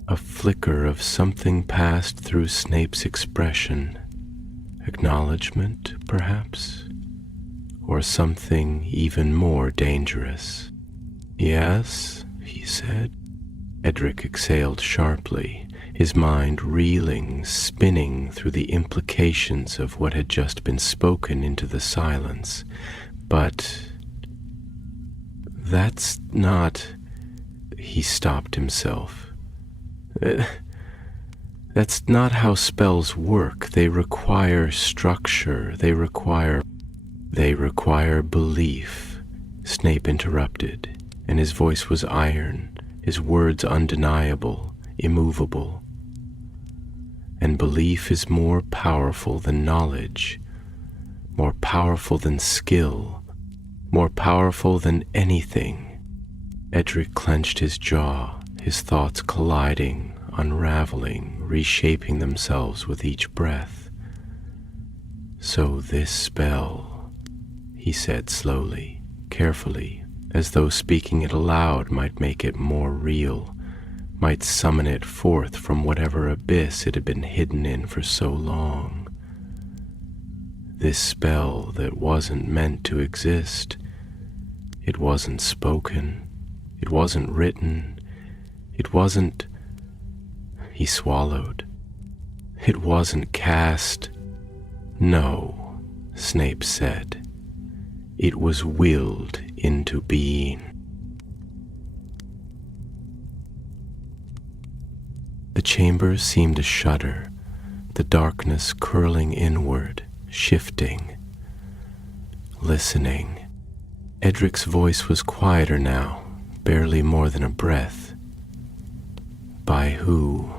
A flicker of something passed through Snape's expression. Acknowledgement, perhaps? Or something even more dangerous? Yes, he said. Edric exhaled sharply, his mind reeling, spinning through the implications of what had just been spoken into the silence. But that's not... He stopped himself. That's not how spells work. They require structure. They require belief. Snape interrupted, and his voice was iron, his words undeniable, immovable. And belief is more powerful than knowledge, more powerful than skill, more powerful than anything. Edric clenched his jaw, his thoughts colliding, unraveling, reshaping themselves with each breath. So this spell, he said slowly, carefully, as though speaking it aloud might make it more real, might summon it forth from whatever abyss it had been hidden in for so long. This spell that wasn't meant to exist. It wasn't spoken. It wasn't written. It wasn't... He swallowed. It wasn't cast. No, Snape said. It was willed into being. The chamber seemed to shudder, the darkness curling inward, shifting, listening. Edric's voice was quieter now, barely more than a breath. By who?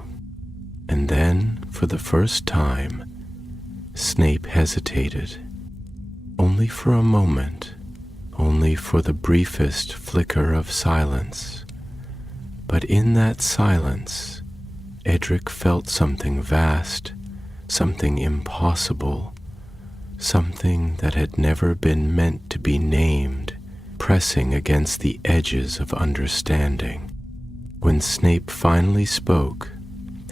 And then, for the first time, Snape hesitated. Only for a moment, only for the briefest flicker of silence. But in that silence, Edric felt something vast, something impossible, something that had never been meant to be named, pressing against the edges of understanding. When Snape finally spoke,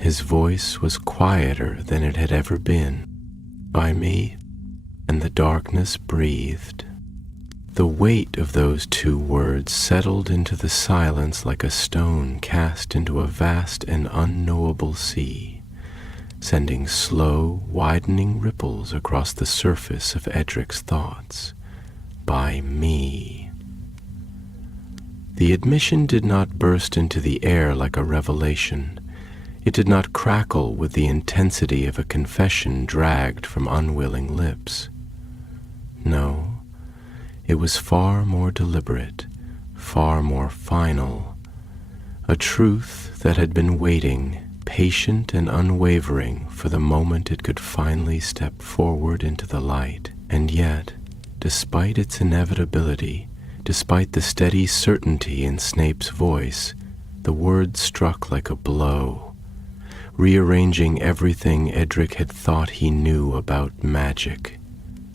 his voice was quieter than it had ever been. By me, and the darkness breathed. The weight of those two words settled into the silence like a stone cast into a vast and unknowable sea, sending slow, widening ripples across the surface of Edric's thoughts. By me. The admission did not burst into the air like a revelation. It did not crackle with the intensity of a confession dragged from unwilling lips. No, it was far more deliberate, far more final, a truth that had been waiting, patient and unwavering, for the moment it could finally step forward into the light. And yet, despite its inevitability, despite the steady certainty in Snape's voice, the words struck like a blow, rearranging everything Edric had thought he knew about magic,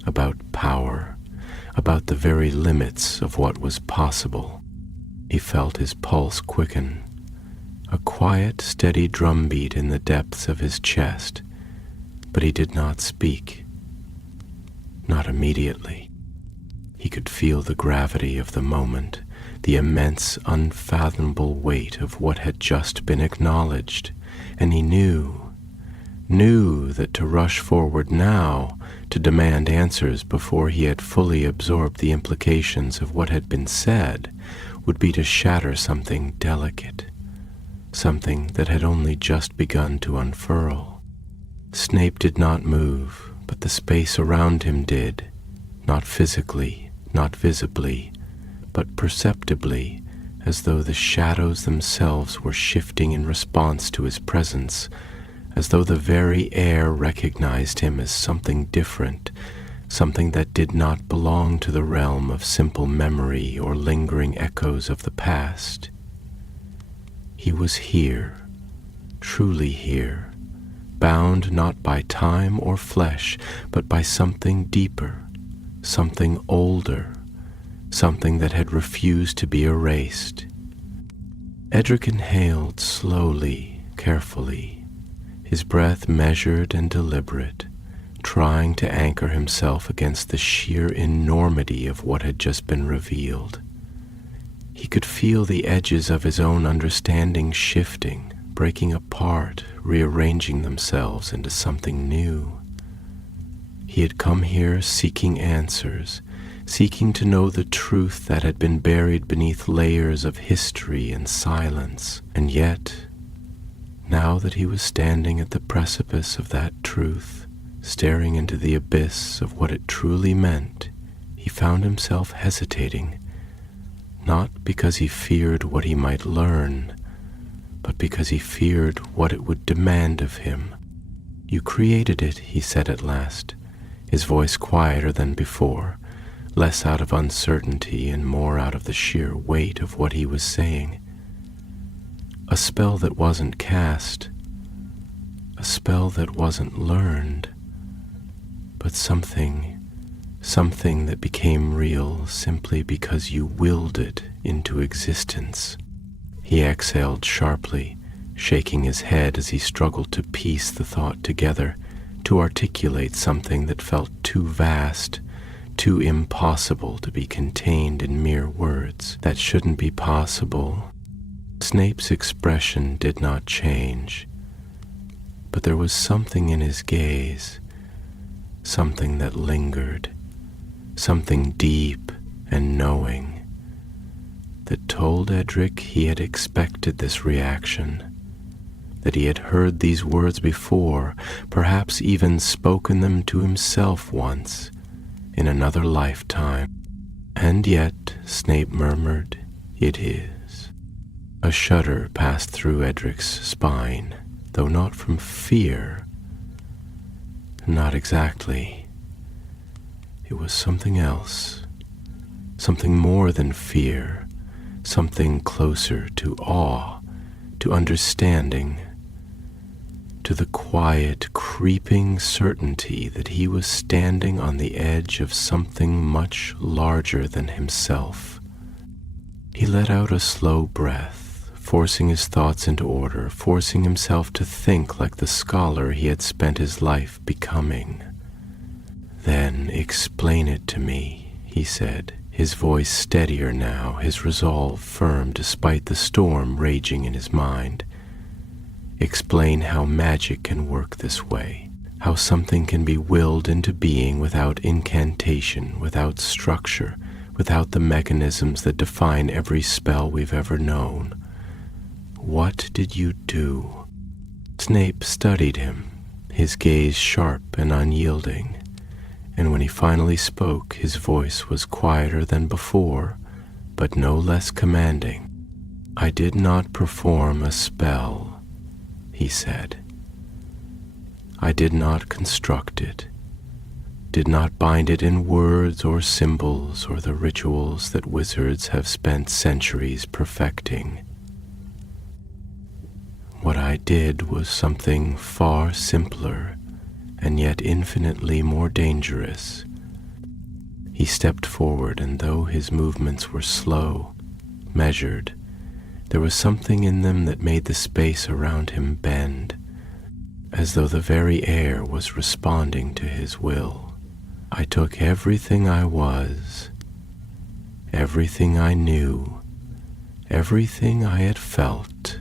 about power, about the very limits of what was possible. He felt his pulse quicken, a quiet, steady drumbeat in the depths of his chest, but he did not speak. Not immediately. He could feel the gravity of the moment, the immense, unfathomable weight of what had just been acknowledged, and he knew that to rush forward now, to demand answers before he had fully absorbed the implications of what had been said, would be to shatter something delicate, something that had only just begun to unfurl. Snape did not move, but the space around him did, not physically, not visibly, but perceptibly, as though the shadows themselves were shifting in response to his presence, as though the very air recognized him as something different, something that did not belong to the realm of simple memory or lingering echoes of the past. He was here, truly here, bound not by time or flesh, but by something deeper, something older, something that had refused to be erased. Edric inhaled slowly, carefully, his breath measured and deliberate, trying to anchor himself against the sheer enormity of what had just been revealed. He could feel the edges of his own understanding shifting, breaking apart, rearranging themselves into something new. He had come here seeking answers, seeking to know the truth that had been buried beneath layers of history and silence, and yet, now that he was standing at the precipice of that truth, staring into the abyss of what it truly meant, he found himself hesitating, not because he feared what he might learn, but because he feared what it would demand of him. "You created it," he said at last, his voice quieter than before, less out of uncertainty and more out of the sheer weight of what he was saying. A spell that wasn't cast, a spell that wasn't learned, but something that became real simply because you willed it into existence. He exhaled sharply, shaking his head as he struggled to piece the thought together, to articulate something that felt too vast, too impossible to be contained in mere words that shouldn't be possible. Snape's expression did not change, but there was something in his gaze, something that lingered, something deep and knowing, that told Edric he had expected this reaction, that he had heard these words before, perhaps even spoken them to himself once, in another lifetime. And yet, Snape murmured, "It is." A shudder passed through Edric's spine, though not from fear. Not exactly. It was something else, something more than fear, something closer to awe, to understanding, to the quiet, creeping certainty that he was standing on the edge of something much larger than himself. He let out a slow breath, forcing his thoughts into order, forcing himself to think like the scholar he had spent his life becoming. "Then explain it to me," he said, his voice steadier now, his resolve firm despite the storm raging in his mind. "Explain how magic can work this way, how something can be willed into being without incantation, without structure, without the mechanisms that define every spell we've ever known. What did you do?" Snape studied him, his gaze sharp and unyielding, and when he finally spoke, his voice was quieter than before, but no less commanding. "I did not perform a spell," he said. "I did not construct it, did not bind it in words or symbols or the rituals that wizards have spent centuries perfecting. What I did was something far simpler and yet infinitely more dangerous." He stepped forward, and though his movements were slow, measured, there was something in them that made the space around him bend, as though the very air was responding to his will. "I took everything I was, everything I knew, everything I had felt,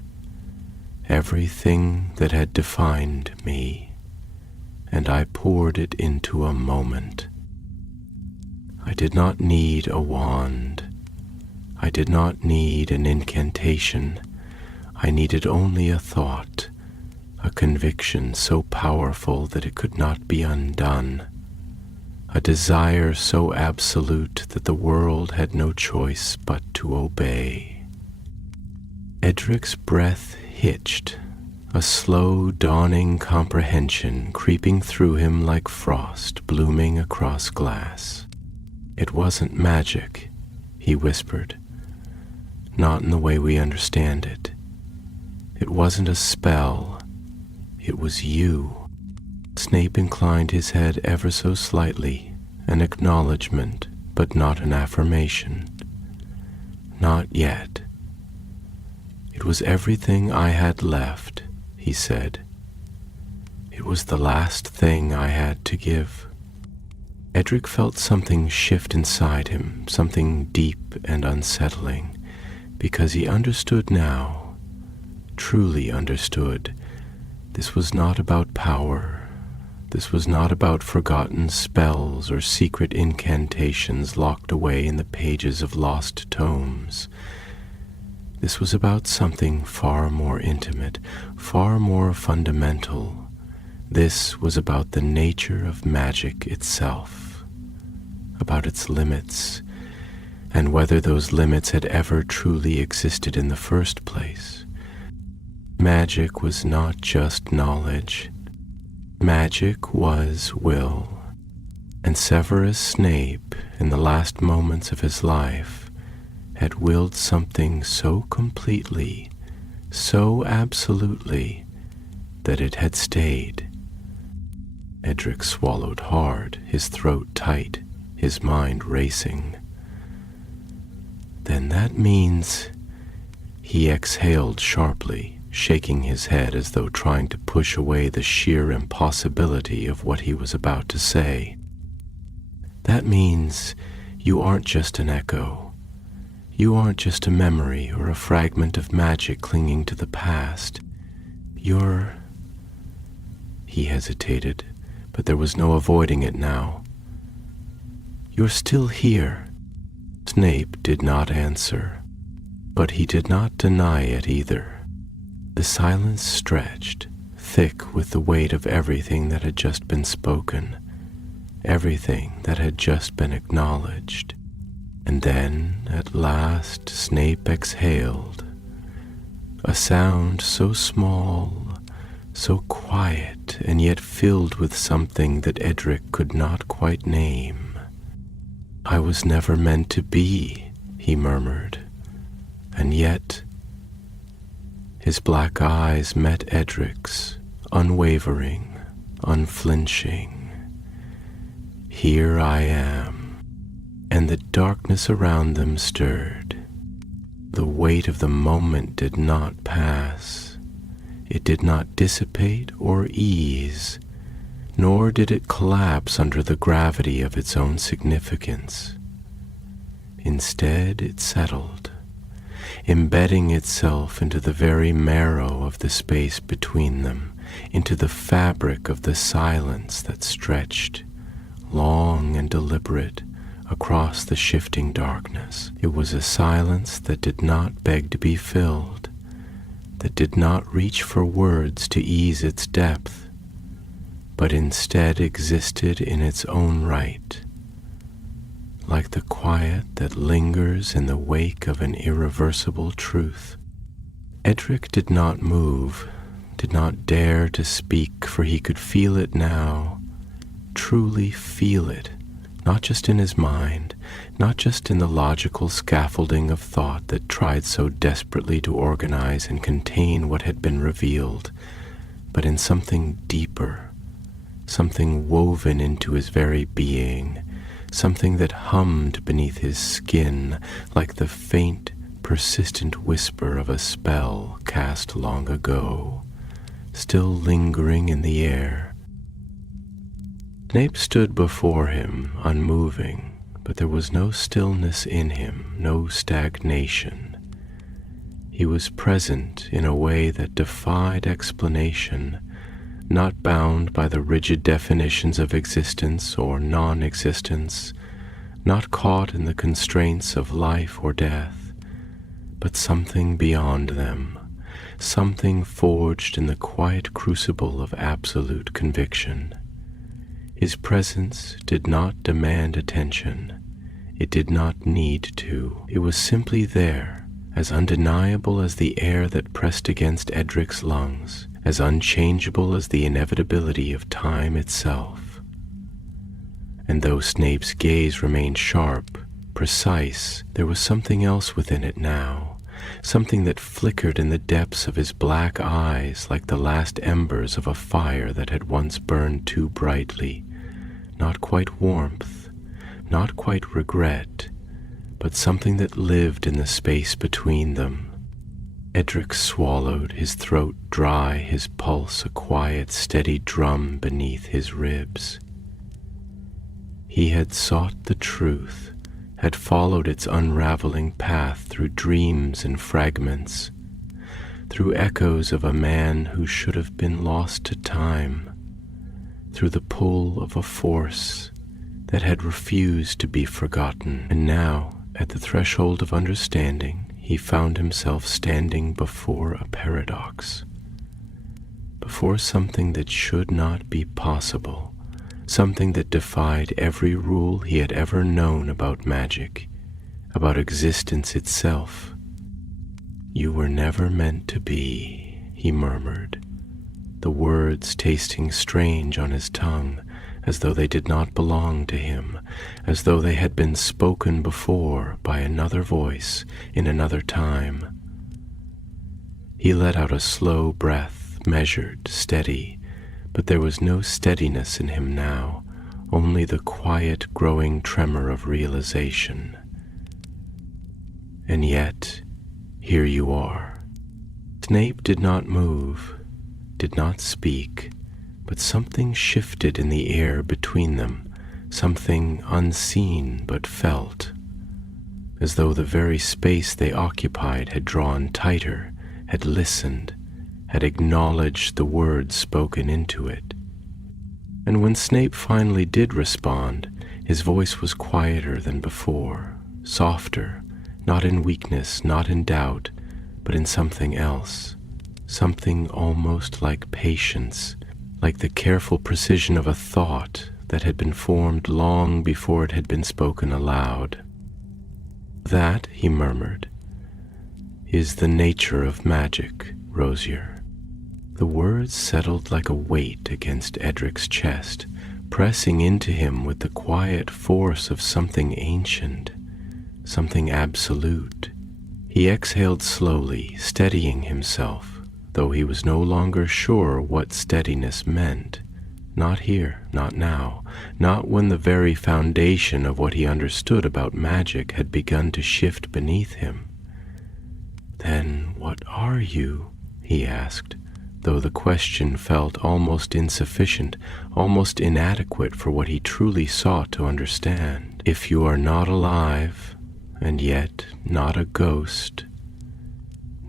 everything that had defined me, and I poured it into a moment. I did not need a wand. I did not need an incantation. I needed only a thought, a conviction so powerful that it could not be undone, a desire so absolute that the world had no choice but to obey." Edric's breath hitched, a slow dawning comprehension creeping through him like frost blooming across glass. "It wasn't magic," he whispered. "Not in the way we understand it. It wasn't a spell. It was you." Snape inclined his head ever so slightly, an acknowledgement, but not an affirmation. "Not yet. It was everything I had left," he said. "It was the last thing I had to give." Edric felt something shift inside him, something deep and unsettling, because he understood now, truly understood. This was not about power. This was not about forgotten spells or secret incantations locked away in the pages of lost tomes. This was about something far more intimate, far more fundamental. This was about the nature of magic itself, about its limits, and whether those limits had ever truly existed in the first place. Magic was not just knowledge. Magic was will. And Severus Snape, in the last moments of his life, had willed something so completely, so absolutely, that it had stayed. Edric swallowed hard, his throat tight, his mind racing. "Then that means—" He exhaled sharply, shaking his head as though trying to push away the sheer impossibility of what he was about to say. "That means you aren't just an echo. You aren't just a memory or a fragment of magic clinging to the past. You're—" He hesitated, but there was no avoiding it now. "You're still here." Snape did not answer, but he did not deny it either. The silence stretched, thick with the weight of everything that had just been spoken, everything that had just been acknowledged. And then, at last, Snape exhaled, a sound so small, so quiet, and yet filled with something that Edric could not quite name. "I was never meant to be," he murmured, and yet— His black eyes met Edric's, unwavering, unflinching. "Here I am," and the darkness around them stirred. The weight of the moment did not pass. It did not dissipate or ease, nor did it collapse under the gravity of its own significance. Instead, it settled, embedding itself into the very marrow of the space between them, into the fabric of the silence that stretched, long and deliberate, across the shifting darkness. It was a silence that did not beg to be filled, that did not reach for words to ease its depth, but instead existed in its own right, like the quiet that lingers in the wake of an irreversible truth. Edric did not move, did not dare to speak, for he could feel it now, truly feel it, not just in his mind, not just in the logical scaffolding of thought that tried so desperately to organize and contain what had been revealed, but in something deeper, something woven into his very being, something that hummed beneath his skin like the faint, persistent whisper of a spell cast long ago, still lingering in the air. Snape stood before him, unmoving, but there was no stillness in him, no stagnation. He was present in a way that defied explanation, not bound by the rigid definitions of existence or non-existence, not caught in the constraints of life or death, but something beyond them, something forged in the quiet crucible of absolute conviction. His presence did not demand attention. It did not need to. It was simply there, as undeniable as the air that pressed against Edric's lungs, as unchangeable as the inevitability of time itself. And though Snape's gaze remained sharp, precise, there was something else within it now, something that flickered in the depths of his black eyes like the last embers of a fire that had once burned too brightly, not quite warmth, not quite regret, but something that lived in the space between them. Edric swallowed, his throat dry, his pulse a quiet, steady drum beneath his ribs. He had sought the truth, had followed its unraveling path through dreams and fragments, through echoes of a man who should have been lost to time, through the pull of a force that had refused to be forgotten. And now, at the threshold of understanding, he found himself standing before a paradox, before something that should not be possible, something that defied every rule he had ever known about magic, about existence itself. "You were never meant to be," he murmured, the words tasting strange on his tongue, as though they did not belong to him, as though they had been spoken before by another voice in another time. He let out a slow breath, measured, steady, but there was no steadiness in him now, only the quiet, growing tremor of realization. And yet, here you are, Snape did not move, did not speak, but something shifted in the air between them, something unseen but felt, as though the very space they occupied had drawn tighter, had listened, had acknowledged the words spoken into it. And when Snape finally did respond, his voice was quieter than before, softer, not in weakness, not in doubt, but in something else, something almost like patience, like the careful precision of a thought that had been formed long before it had been spoken aloud. "That," he murmured, "is the nature of magic, Rosier." The words settled like a weight against Edric's chest, pressing into him with the quiet force of something ancient, something absolute. He exhaled slowly, steadying himself, though he was no longer sure what steadiness meant. Not here, not now, not when the very foundation of what he understood about magic had begun to shift beneath him. "Then what are you?" he asked, though the question felt almost insufficient, almost inadequate for what he truly sought to understand. "If you are not alive, and yet not a ghost,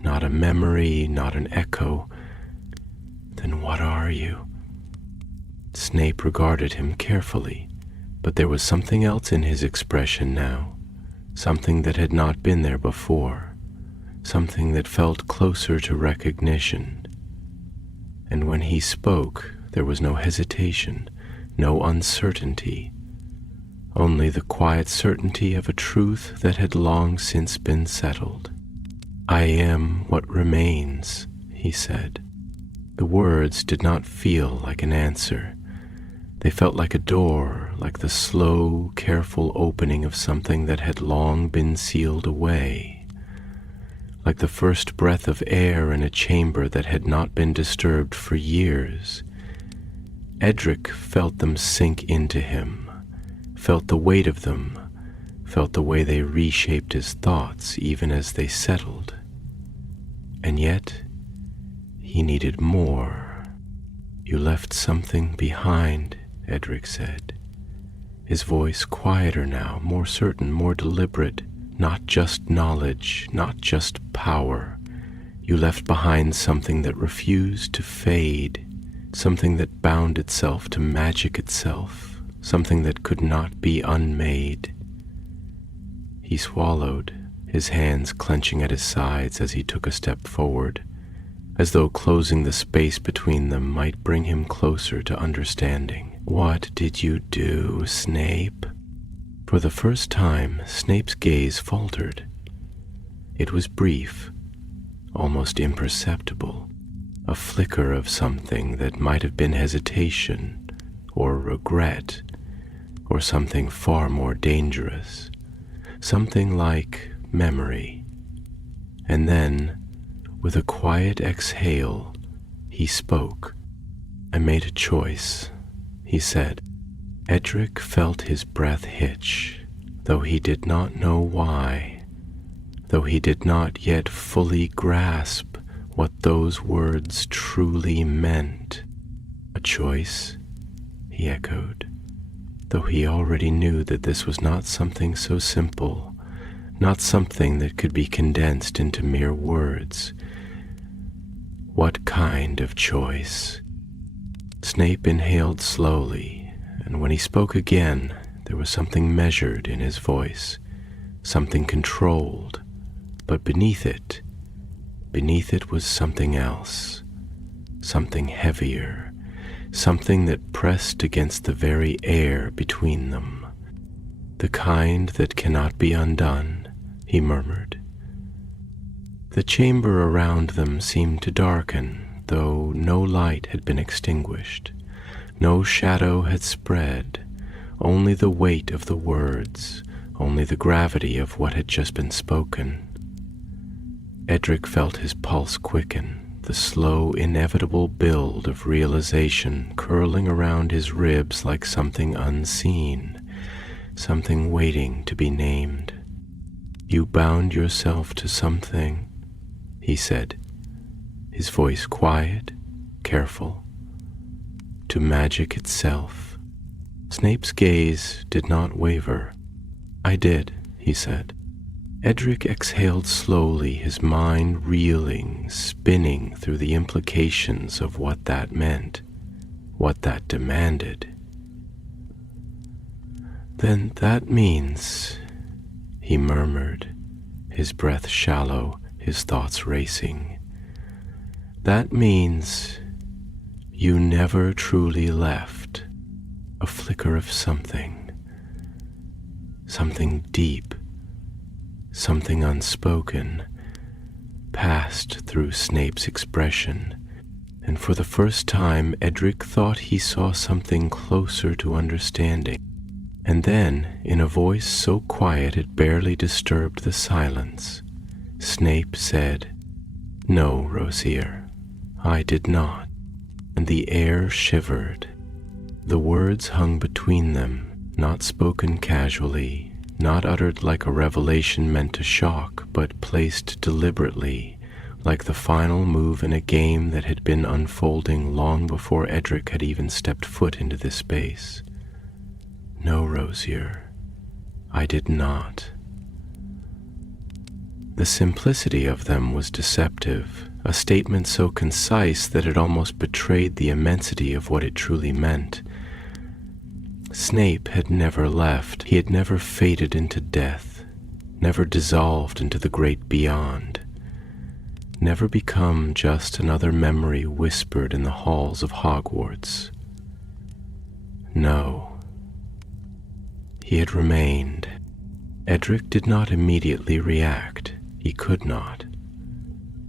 not a memory, not an echo, then what are you?" Snape regarded him carefully, but there was something else in his expression now, something that had not been there before, something that felt closer to recognition. And when he spoke, there was no hesitation, no uncertainty, only the quiet certainty of a truth that had long since been settled. "I am what remains," he said. The words did not feel like an answer. They felt like a door, like the slow, careful opening of something that had long been sealed away, like the first breath of air in a chamber that had not been disturbed for years. Edric felt them sink into him, felt the weight of them, felt the way they reshaped his thoughts even as they settled. And yet, he needed more. "You left something behind," Edric said, his voice quieter now, more certain, more deliberate. "Not just knowledge, not just power. You left behind something that refused to fade, something that bound itself to magic itself, something that could not be unmade." He swallowed, his hands clenching at his sides as he took a step forward, as though closing the space between them might bring him closer to understanding. "What did you do, Snape?" For the first time, Snape's gaze faltered. It was brief, almost imperceptible, a flicker of something that might have been hesitation, or regret, or something far more dangerous, something like memory. And then, with a quiet exhale, he spoke. "I made a choice," he said. Edric felt his breath hitch, though he did not know why, though he did not yet fully grasp what those words truly meant. "A choice?" he echoed, though he already knew that this was not something so simple, not something that could be condensed into mere words. "What kind of choice?" Snape inhaled slowly, and when he spoke again, there was something measured in his voice, something controlled, but beneath it was something else, something heavier, something that pressed against the very air between them. "The kind that cannot be undone," he murmured. The chamber around them seemed to darken, though no light had been extinguished. No shadow had spread, only the weight of the words, only the gravity of what had just been spoken. Edric felt his pulse quicken, the slow, inevitable build of realization curling around his ribs like something unseen, something waiting to be named. "You bound yourself to something," he said. his voice quiet, careful, to magic itself. Snape's gaze did not waver. "I did," he said. Edric exhaled slowly, his mind reeling, spinning through the implications of what that meant, what that demanded. "Then that means," he murmured, his breath shallow, his thoughts racing, "that means you never truly left. A flicker of something, something deep, something unspoken, passed through Snape's expression, and for the first time Edric thought he saw something closer to understanding. And then, in a voice so quiet it barely disturbed the silence, Snape said, "No, Rosier, I did not." And the air shivered. The words hung between them, not spoken casually, not uttered like a revelation meant to shock, but placed deliberately, like the final move in a game that had been unfolding long before Edric had even stepped foot into this space. "No, Rosier, I did not." The simplicity of them was deceptive, a statement so concise that it almost betrayed the immensity of what it truly meant. Snape had never left. He had never faded into death, never dissolved into the great beyond, never become just another memory whispered in the halls of Hogwarts. No. He had remained. Edric did not immediately react. He could not.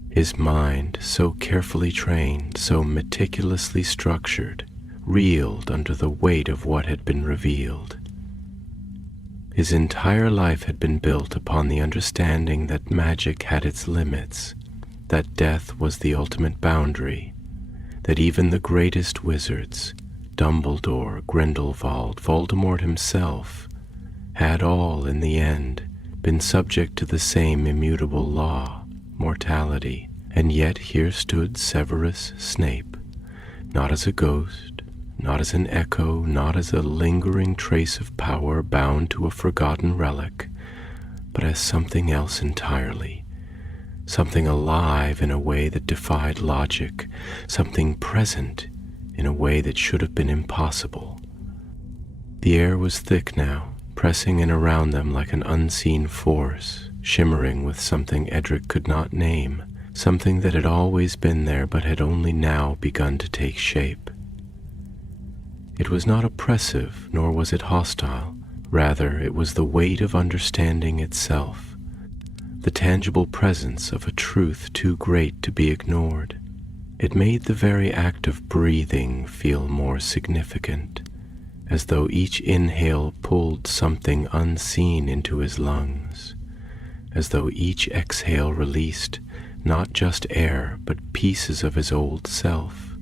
His mind, so carefully trained, so meticulously structured, reeled under the weight of what had been revealed. His entire life had been built upon the understanding that magic had its limits, that death was the ultimate boundary, that even the greatest wizards, Dumbledore, Grindelwald, Voldemort himself, had all, in the end, been subject to the same immutable law, mortality, and yet here stood Severus Snape, not as a ghost, not as an echo, not as a lingering trace of power bound to a forgotten relic, but as something else entirely, something alive in a way that defied logic, something present in a way that should have been impossible. The air was thick now, pressing in around them like an unseen force, shimmering with something Edric could not name, something that had always been there but had only now begun to take shape. It was not oppressive, nor was it hostile. Rather, it was the weight of understanding itself, the tangible presence of a truth too great to be ignored. It made the very act of breathing feel more significant, as though each inhale pulled something unseen into his lungs, as though each exhale released not just air, but pieces of his old self,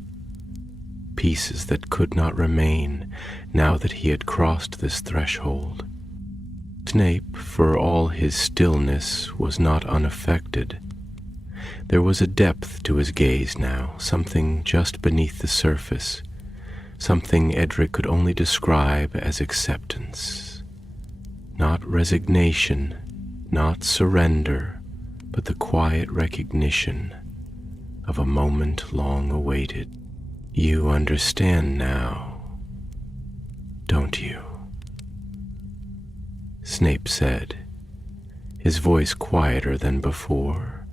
pieces that could not remain now that he had crossed this threshold. Snape, for all his stillness, was not unaffected. There was a depth to his gaze now, something just beneath the surface, something Edric could only describe as acceptance. Not resignation, not surrender, but the quiet recognition of a moment long awaited. "You understand now, don't you?" Snape said, his voice quieter than before,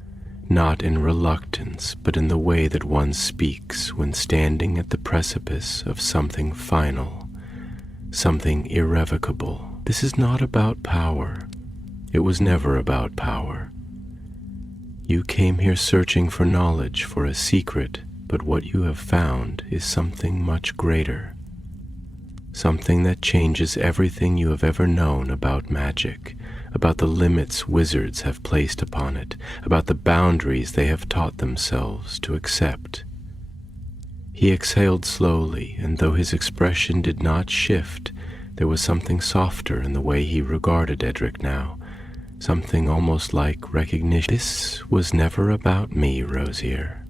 not in reluctance, but in the way that one speaks when standing at the precipice of something final, something irrevocable. "This is not about power. It was never about power. You came here searching for knowledge, for a secret, but what you have found is something much greater, something that changes everything you have ever known about magic, about the limits wizards have placed upon it, about the boundaries they have taught themselves to accept." He exhaled slowly, and though his expression did not shift, there was something softer in the way he regarded Edric now, something almost like recognition. "This was never about me, Rosier.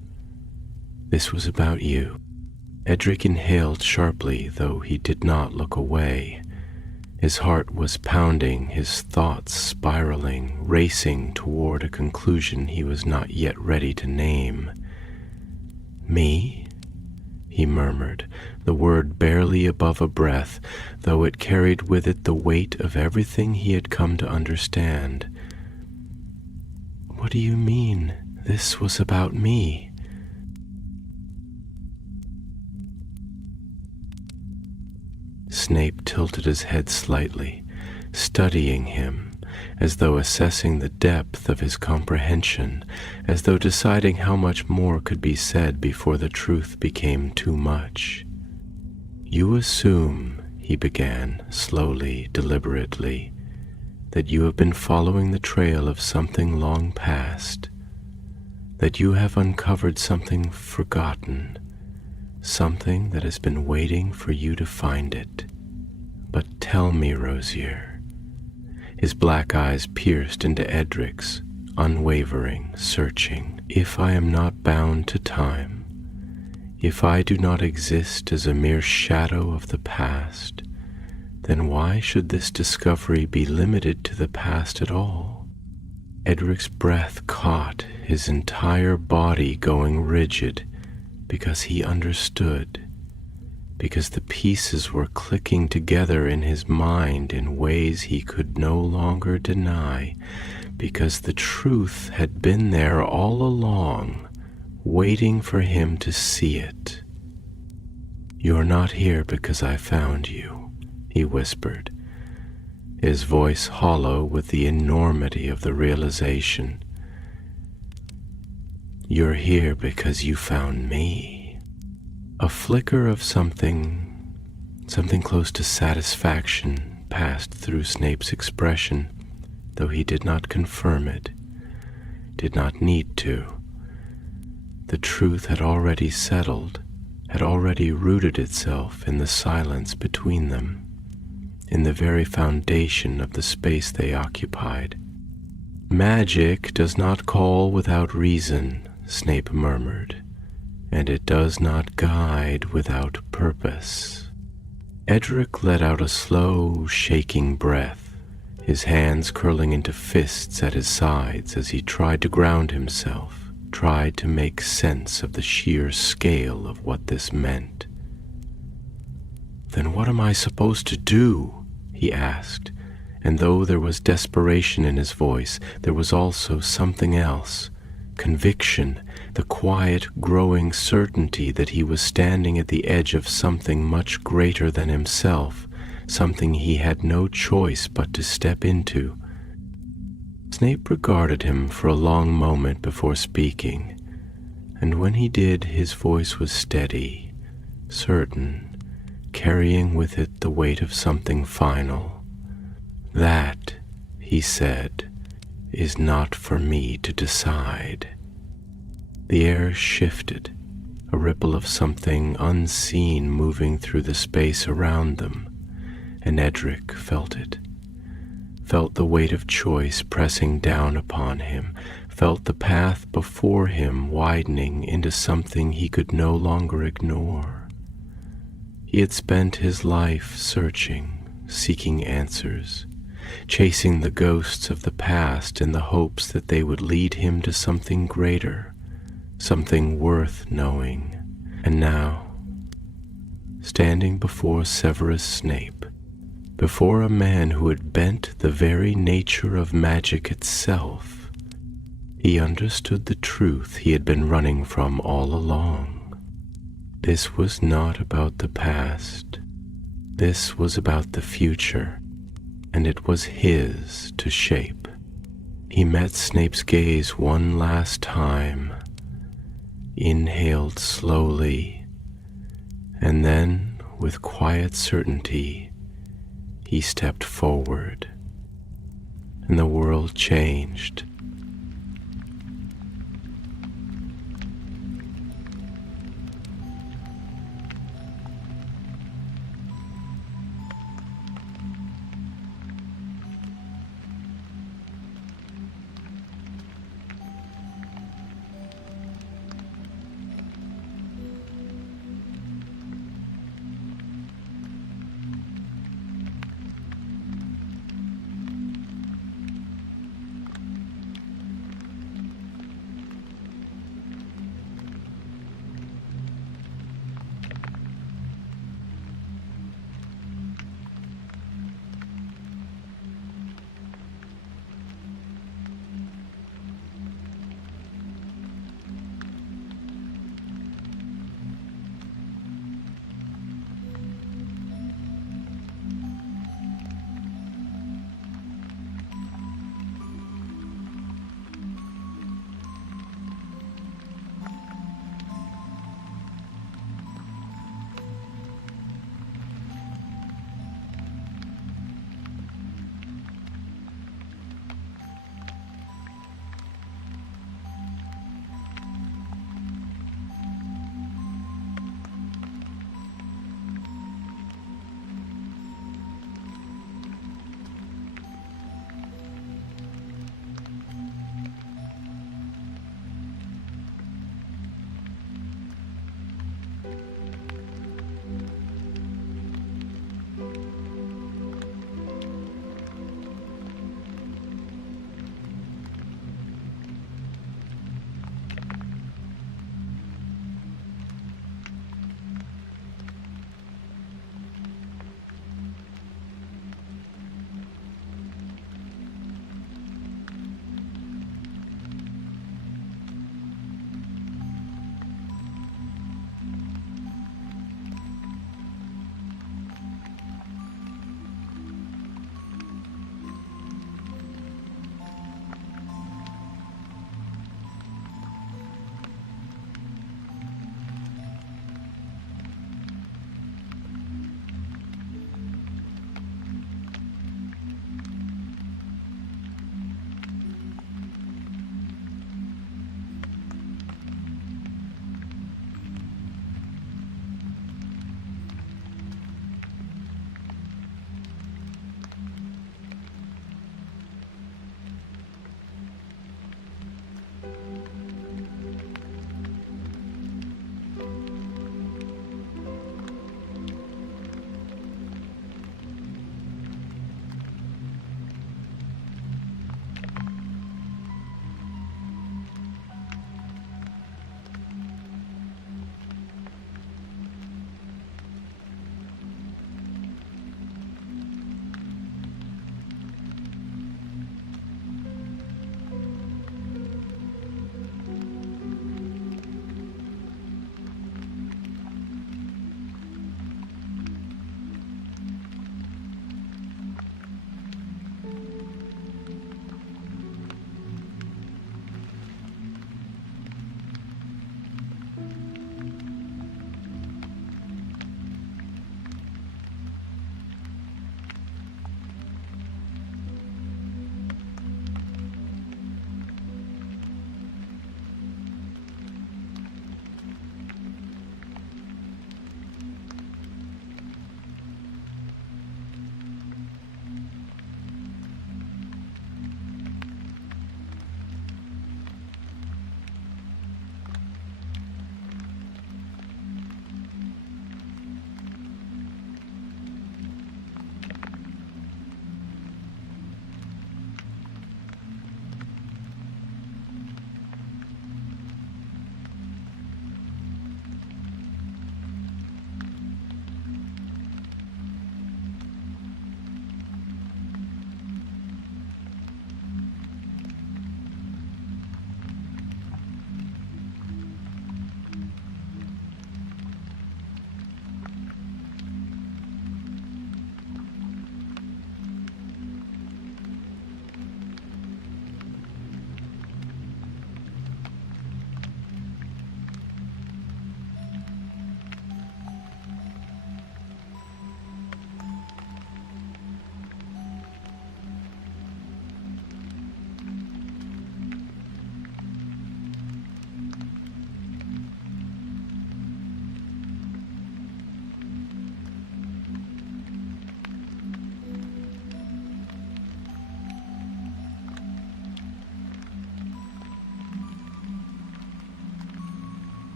This was about you. Edric inhaled sharply, though he did not look away. His heart was pounding, his thoughts spiraling, racing toward a conclusion he was not yet ready to name. Me? He murmured, the word barely above a breath, though it carried with it the weight of everything he had come to understand. What do you mean, this was about me? Snape tilted his head slightly, studying him, as though assessing the depth of his comprehension, as though deciding how much more could be said before the truth became too much. You assume, he began, slowly, deliberately, that you have been following the trail of something long past, that you have uncovered something forgotten, something that has been waiting for you to find it. But tell me, Rosier. His black eyes pierced into Edric's, unwavering, searching. If I am not bound to time, if I do not exist as a mere shadow of the past, then why should this discovery be limited to the past at all? Edric's breath caught, his entire body going rigid, because he understood, because the pieces were clicking together in his mind in ways he could no longer deny, because the truth had been there all along, waiting for him to see it. You're not here because I found you, he whispered, his voice hollow with the enormity of the realization. You're here because you found me. A flicker of something close to satisfaction passed through Snape's expression, though he did not confirm it, did not need to. The truth had already settled, had already rooted itself in the silence between them, in the very foundation of the space they occupied. Magic does not call without reason, Snape murmured, and it does not guide without purpose. Edric let out a slow, shaking breath, his hands curling into fists at his sides as he tried to ground himself, tried to make sense of the sheer scale of what this meant. Then what am I supposed to do? He asked, and though there was desperation in his voice, there was also something else. Conviction, the quiet, growing certainty that he was standing at the edge of something much greater than himself, something he had no choice but to step into. Snape regarded him for a long moment before speaking, and when he did, his voice was steady, certain, carrying with it the weight of something final. That, he said, is not for me to decide. The air shifted, a ripple of something unseen moving through the space around them, and Edric felt it, felt the weight of choice pressing down upon him, felt the path before him widening into something he could no longer ignore. He had spent his life searching, seeking answers, chasing the ghosts of the past in the hopes that they would lead him to something greater, something worth knowing. And now, standing before Severus Snape, before a man who had bent the very nature of magic itself, he understood the truth he had been running from all along. This was not about the past. This was about the future, and it was his to shape. He met Snape's gaze one last time, inhaled slowly, and then, with quiet certainty, he stepped forward, and the world changed.